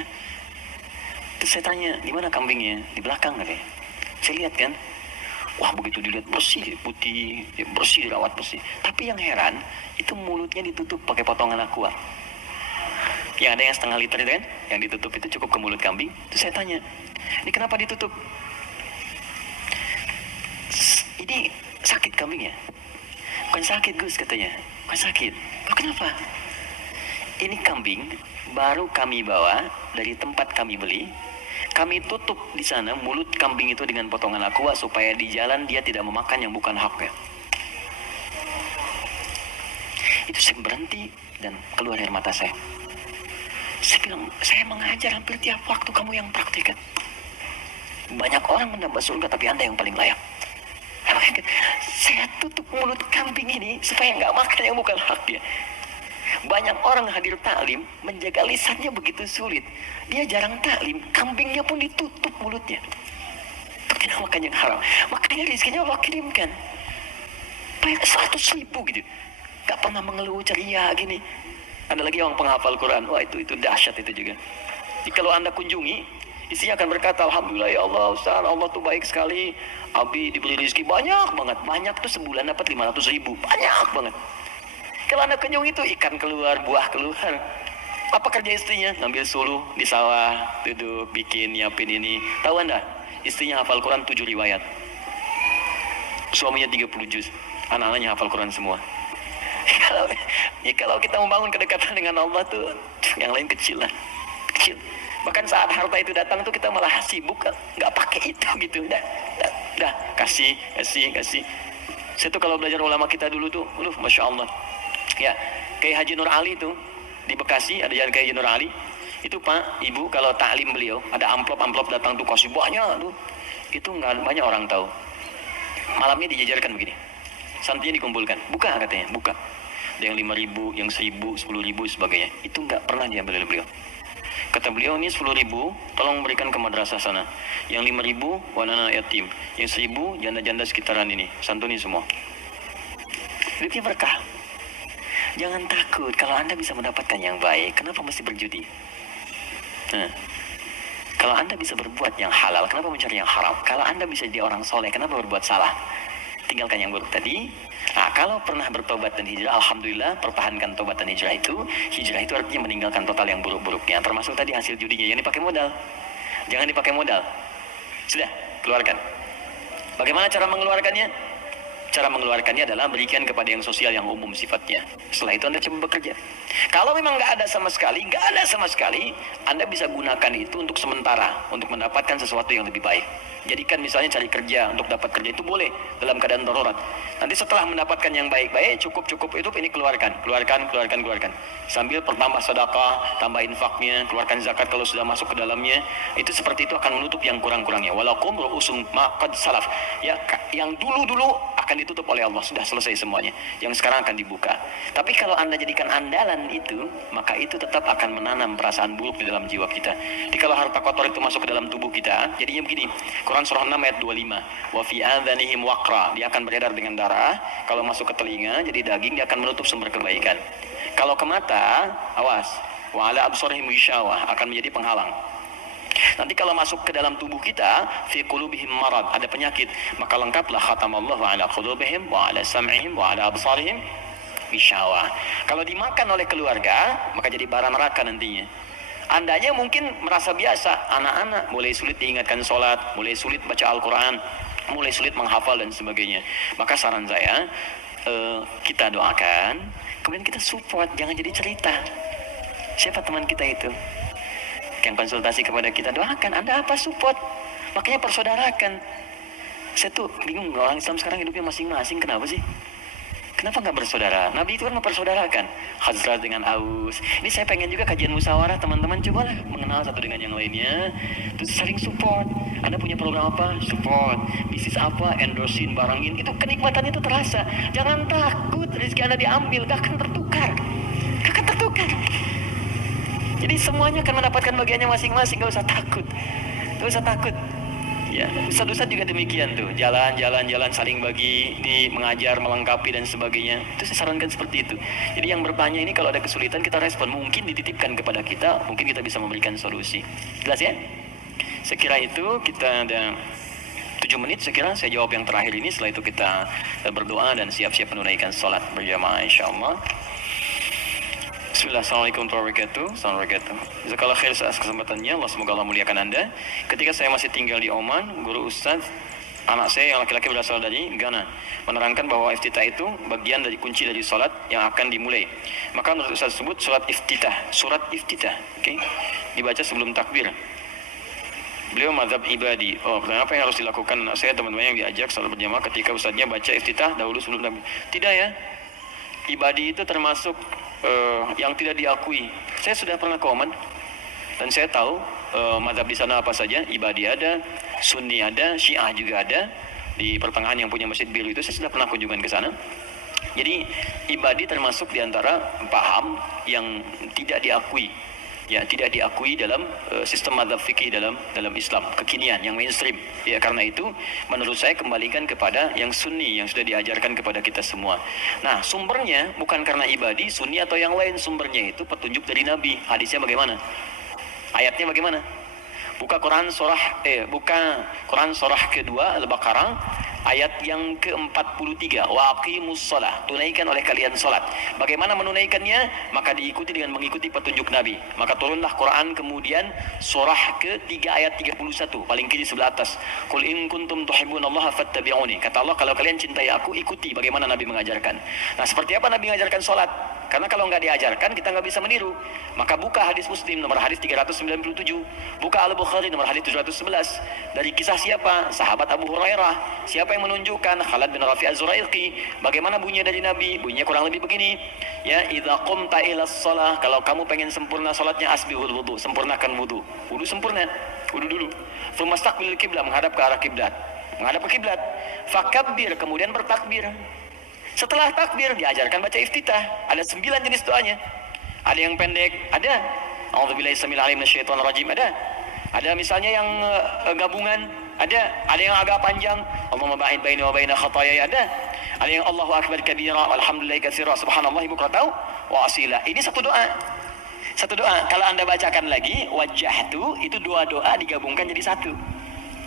Terus saya tanya, di mana kambingnya? Di belakang katanya. Saya lihat kan, wah begitu dilihat bersih, putih, bersih, dirawat bersih. Tapi yang heran, itu mulutnya ditutup pakai potongan aqua. Yang ada yang setengah liter itu kan, yang ditutup itu cukup ke mulut kambing. Terus saya tanya, ini kenapa ditutup? Ini sakit kambingnya? Bukan sakit Gus katanya, bukan sakit. Kok kenapa? Ini kambing baru kami bawa dari tempat kami beli. Kami tutup di sana mulut kambing itu dengan potongan aqua supaya di jalan dia tidak memakan yang bukan haknya. Itu saya berhenti dan keluar air mata saya. Saya bilang, saya mengajar hampir tiap waktu, kamu yang praktikkan. Banyak orang mendapat surga tapi Anda yang paling layak. Saya tutup mulut kambing ini supaya nggak makan yang bukan haknya. Banyak orang hadir taklim, menjaga lisannya begitu sulit. Dia jarang taklim, kambingnya pun ditutup mulutnya. Tidak makan yang haram. Makanya rezekinya Allah kirimkan. Banyak 100.000 gitu. Gak pernah mengeluh ceria gini. Ada lagi orang penghafal Quran. Wah itu dahsyat itu juga. Jadi kalau Anda kunjungi, Istrinya akan berkata, alhamdulillah ya Allah Ustaz, Allah tuh baik sekali, Abi diberi rezeki banyak banget. Banyak tuh sebulan dapat 500.000, banyak banget. Kalau anak kenyung itu ikan keluar, buah keluar. Apa kerja istrinya? Ngambil suluh di sawah, duduk, bikin, nyiapin ini. Tahu Anda? Istrinya hafal Quran 7 riwayat. Suaminya 30 juz. Anak-anaknya hafal Quran semua. kalau kita membangun kedekatan dengan Allah tuh, yang lain kecil lah. Kecil. Bahkan saat harta itu datang tuh kita malah sibuk, nggak pakai itu gitu. Dah, kasih. Saya tuh kalau belajar ulama kita dulu tuh, Masya Allah. Ya, kayak Haji Nur Ali tuh, di Bekasi ada jalan kayak Haji Nur Ali. Itu Pak, Ibu kalau taklim beliau, ada amplop datang tuh kasih banyak tuh. Itu nggak banyak orang tahu. Malamnya dijajarkan begini. Santinya dikumpulkan. Buka katanya, buka. Ada yang 5.000, yang 1.000, 10.000 sebagainya. Itu nggak pernah diambil oleh beliau. Kata beliau, ini 10.000 tolong berikan ke madrasah sana. Yang 5.000 wanana yatim. Yang 1.000 janda-janda sekitaran ini. Santuni semua. Hidupnya berkah. Jangan takut kalau Anda bisa mendapatkan yang baik. Kenapa mesti berjudi? Kalau Anda bisa berbuat yang halal, kenapa mencari yang haram? Kalau Anda bisa jadi orang soleh, kenapa berbuat salah? Tinggalkan yang buruk tadi. Nah, kalau pernah bertobat dan hijrah, alhamdulillah, pertahankan tobat dan hijrah itu. Hijrah itu artinya meninggalkan total yang buruk-buruknya, termasuk tadi hasil judinya yang dipakai modal. Jangan dipakai modal. Sudah, keluarkan. Bagaimana cara mengeluarkannya? Cara mengeluarkannya adalah berikan kepada yang sosial yang umum sifatnya. Setelah itu Anda coba bekerja. Kalau memang nggak ada sama sekali, Anda bisa gunakan itu untuk sementara, untuk mendapatkan sesuatu yang lebih baik. Jadikan misalnya cari kerja, untuk dapat kerja itu boleh dalam keadaan darurat. Nanti setelah mendapatkan yang baik-baik, cukup itu ini keluarkan. Sambil pertambah sedekah, tambah infaknya, keluarkan zakat kalau sudah masuk ke dalamnya. Itu seperti itu akan menutup yang kurang-kurangnya. Walakum ru'usum ma qad salaf. Ya, yang dulu akan ditutup oleh Allah, sudah selesai semuanya. Yang sekarang akan dibuka. Tapi kalau Anda jadikan andalan itu, maka itu tetap akan menanam perasaan buruk di dalam jiwa kita. Jadi kalau harta kotor itu masuk ke dalam tubuh kita, jadinya begini. Quran surah 6 ayat 25. Wa fi adhanihim waqra. Dia akan beredar dengan darah. Kalau masuk ke telinga jadi daging, dia akan menutup sumber kebaikan. Kalau ke mata, awas. Wa ala absarihim ghishawah, akan menjadi penghalang. Nanti kalau masuk ke dalam tubuh kita, fi qulubihim marad, ada penyakit, maka lengkaplah khatamallahu ala qulubihim wa ala sam'ihim wa ala absarihim ghishawah. Kalau dimakan oleh keluarga, maka jadi bara neraka nantinya. Andanya mungkin merasa biasa, anak-anak mulai sulit diingatkan sholat, mulai sulit baca Al-Quran, mulai sulit menghafal dan sebagainya. Maka saran saya, kita doakan, kemudian kita support, jangan jadi cerita. Siapa teman kita itu yang konsultasi kepada kita? Doakan. Anda apa? Support. Makanya persaudarakan. Saya tuh bingung, orang Islam sekarang hidupnya masing-masing, kenapa sih? Kenapa nggak bersaudara? Nabi itu kan mempersaudarkan Khazraj dengan Aus. Ini saya pengen juga kajian musyawarah, teman-teman cobalah mengenal satu dengan yang lainnya, terus saling support. Anda punya program apa? Support. Bisnis apa? Endorsein, barangin. Itu kenikmatan itu terasa. Jangan takut rezeki Anda diambil, gak akan tertukar. Jadi semuanya akan mendapatkan bagiannya masing-masing, gak usah takut. Ya, Ustaz juga demikian tuh, jalan saling bagi, mengajar, melengkapi dan sebagainya. Itu saya sarankan seperti itu. Jadi yang bertanya ini kalau ada kesulitan kita respon, mungkin dititipkan kepada kita, mungkin kita bisa memberikan solusi. Jelas ya? Saya kira itu kita ada 7 menit, saya jawab yang terakhir ini. Setelah itu kita berdoa dan siap-siap menunaikan sholat berjamaah insyaallah. Bismillah, assalamualaikum warahmatullahi wabarakatuh. Jazakallah khair atas kesempatannya. Allah semoga Allah muliakan Anda. Ketika saya masih tinggal di Oman, guru Ustaz, anak saya yang laki-laki berasal dari Ghana, menerangkan bahwa iftitah itu bagian dari kunci dari sholat yang akan dimulai. Maka menurut Ustaz sebut surat iftitah, dibaca sebelum takbir. Beliau mazhab ibadi. Pertanyaan apa yang harus dilakukan anak saya, teman-teman yang diajak sholat berjamaah ketika Ustaznya baca iftitah dahulu sebelum takbir? Tidak ya. Ibadi itu termasuk yang tidak diakui. Saya sudah pernah ke Oman dan saya tahu mazhab di sana apa saja. Ibadi ada, Sunni ada, Syiah juga ada. Di pertengahan yang punya masjid biru itu saya sudah pernah kunjungan ke sana. Jadi ibadi termasuk di antara paham yang tidak diakui. Ya, tidak diakui dalam sistem mazhab fikih dalam Islam kekinian yang mainstream. Ya, karena itu menurut saya kembalikan kepada yang sunni yang sudah diajarkan kepada kita semua. Nah, sumbernya bukan karena ibadi, sunni atau yang lain, sumbernya itu petunjuk dari Nabi. Hadisnya bagaimana? Ayatnya bagaimana? Buka Quran surah kedua Al-Baqarah ayat yang ke-43. Wa aqimus shalah, tunaikan oleh kalian salat. Bagaimana menunaikannya? Maka diikuti dengan mengikuti petunjuk Nabi. Maka turunlah Quran kemudian surah ke-3 ayat 31, paling kiri sebelah atas. Qul in kuntum tuhibbunallaha fattabi'uni. Kata Allah, kalau kalian cintai aku, ikuti bagaimana Nabi mengajarkan. Nah, seperti apa Nabi mengajarkan salat? Karena kalau nggak diajarkan, kita nggak bisa meniru. Maka buka hadis Muslim nomor hadis 397, buka Al-Bukhari nomor hadis 711. Dari kisah siapa? Sahabat Abu Hurairah. Siapa yang menunjukkan? Khalid bin Rafi' Az-Zura'iqi. Bagaimana bunyinya dari Nabi? Bunyinya kurang lebih begini. Ya, idza qumta ila shalah, kalau kamu pengen sempurna salatnya, asbihul wudu, sempurnakan wudu. Wudu sempurna. Wudu dulu. Tsumastaqbilil qiblah, menghadap ke arah kiblat. Menghadap ke kiblat. Fakabbir, kemudian bertakbir. Setelah takbir diajarkan baca iftitah. Ada 9 jenis doanya. Ada yang pendek, ada. A'udzubillahi samil alim minasyaitonir rajim, ada. Ada misalnya yang gabungan, ada. Ada yang agak panjang, Allahumma ba'id baini wa baina khataaya, ada. Ada yang Allahu akbar kabira walhamdulillahi katsira subhanallahi bukratan wa asila. Ini satu doa. Satu doa. Kalau Anda bacakan lagi wajjahtu, itu dua doa digabungkan jadi satu.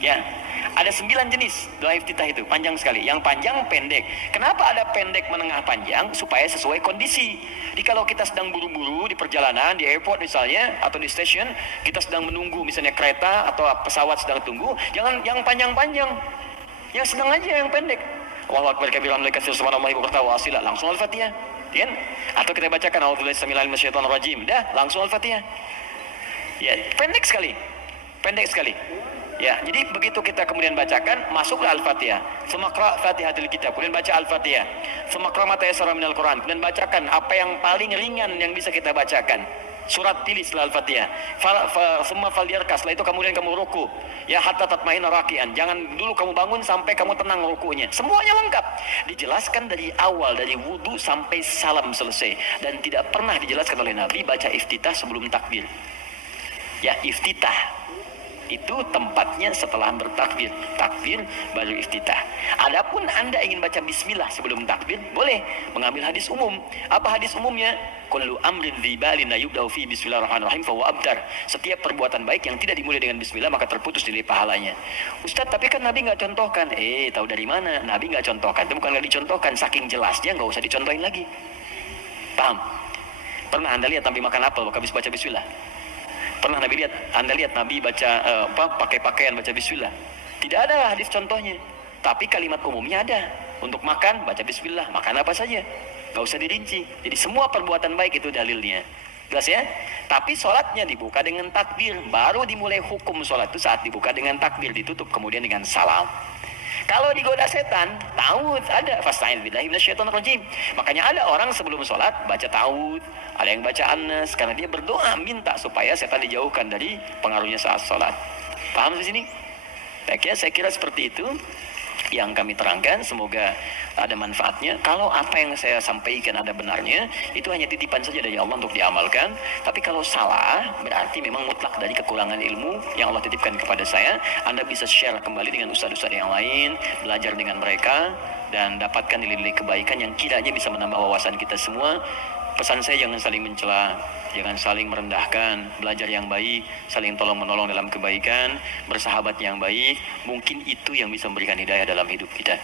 Ya. Ada 9 jenis doa iftitah itu, panjang sekali. Yang panjang, pendek. Kenapa ada pendek, menengah, panjang? Supaya sesuai kondisi. Jadi kalau kita sedang buru-buru di perjalanan, di airport misalnya, atau di stasiun, kita sedang menunggu misalnya kereta atau pesawat sedang tunggu, jangan yang panjang-panjang. Yang sedang aja yang pendek. Allahu akbar kabira walhamdulillahi katsiran subhanallahi bukratan wa asila, langsung Al-Fatihah. Kan? Atau kita bacakan a'udzubillahi samil alim minasyaitonir rajim. Dah, langsung Al-Fatihah. Ya, pendek sekali. Pendek sekali. Ya, jadi begitu kita kemudian bacakan, masuklah Al-Fatihah. Semakra Fatihatul Kitab, kemudian baca Al-Fatihah. Semakra mata yasara minal Quran, kemudian bacakan apa yang paling ringan yang bisa kita bacakan. Surat pilih setelah Al-Fatihah. Semua falyarka, setelah itu kemudian kamu ruku. Ya, hatta tatmainna raki'an. Jangan dulu kamu bangun sampai kamu tenang rukunya. Semuanya lengkap. Dijelaskan dari awal, dari wudu sampai salam selesai. Dan tidak pernah dijelaskan oleh Nabi baca iftitah sebelum takbir. Ya, iftitah itu tempatnya setelah bertakbir. Takbir baru iftitah. Adapun Anda ingin baca bismillah sebelum takbir, boleh mengambil hadis umum. Apa hadis umumnya? Kullu amrin dzibalin la yubda'u fi bismillahirrahmanirrahim fa huwa abtar. Setiap perbuatan baik yang tidak dimulai dengan bismillah maka terputus dari pahalanya. Ustaz, tapi kan Nabi nggak contohkan. Tahu dari mana? Nabi nggak contohkan. Itu bukan nggak dicontohkan, saking jelasnya nggak usah dicontohin lagi. Paham? Pernah Anda lihat Nabi makan apel habis baca bismillah? Pernah Anda lihat Nabi baca pakai pakaian baca bismillah? Tidak ada hadis contohnya. Tapi kalimat umumnya ada. Untuk makan baca bismillah, makan apa saja. Gak usah dirinci. Jadi semua perbuatan baik itu dalilnya. Jelas ya? Tapi sholatnya dibuka dengan takbir. Baru dimulai hukum sholat itu saat dibuka dengan takbir, ditutup kemudian dengan salam. Kalau digoda setan, ta'awudz ada. Fasta'in billahi minasyaitonir rajim. Makanya ada orang sebelum sholat baca ta'awudz, ada yang baca An-Nas, karena dia berdoa minta supaya setan dijauhkan dari pengaruhnya saat sholat. Paham di sini? Baik ya, saya kira seperti itu yang kami terangkan. Semoga ada manfaatnya. Kalau apa yang saya sampaikan ada benarnya, itu hanya titipan saja dari Allah untuk diamalkan. Tapi kalau salah, berarti memang mutlak dari kekurangan ilmu yang Allah titipkan kepada saya. Anda bisa share kembali dengan ustaz-ustaz yang lain, belajar dengan mereka, dan dapatkan nilai-nilai kebaikan yang kiranya bisa menambah wawasan kita semua. Pesan saya, jangan saling mencela, jangan saling merendahkan, belajar yang baik, saling tolong-menolong dalam kebaikan, bersahabat yang baik. Mungkin itu yang bisa memberikan hidayah dalam hidup kita.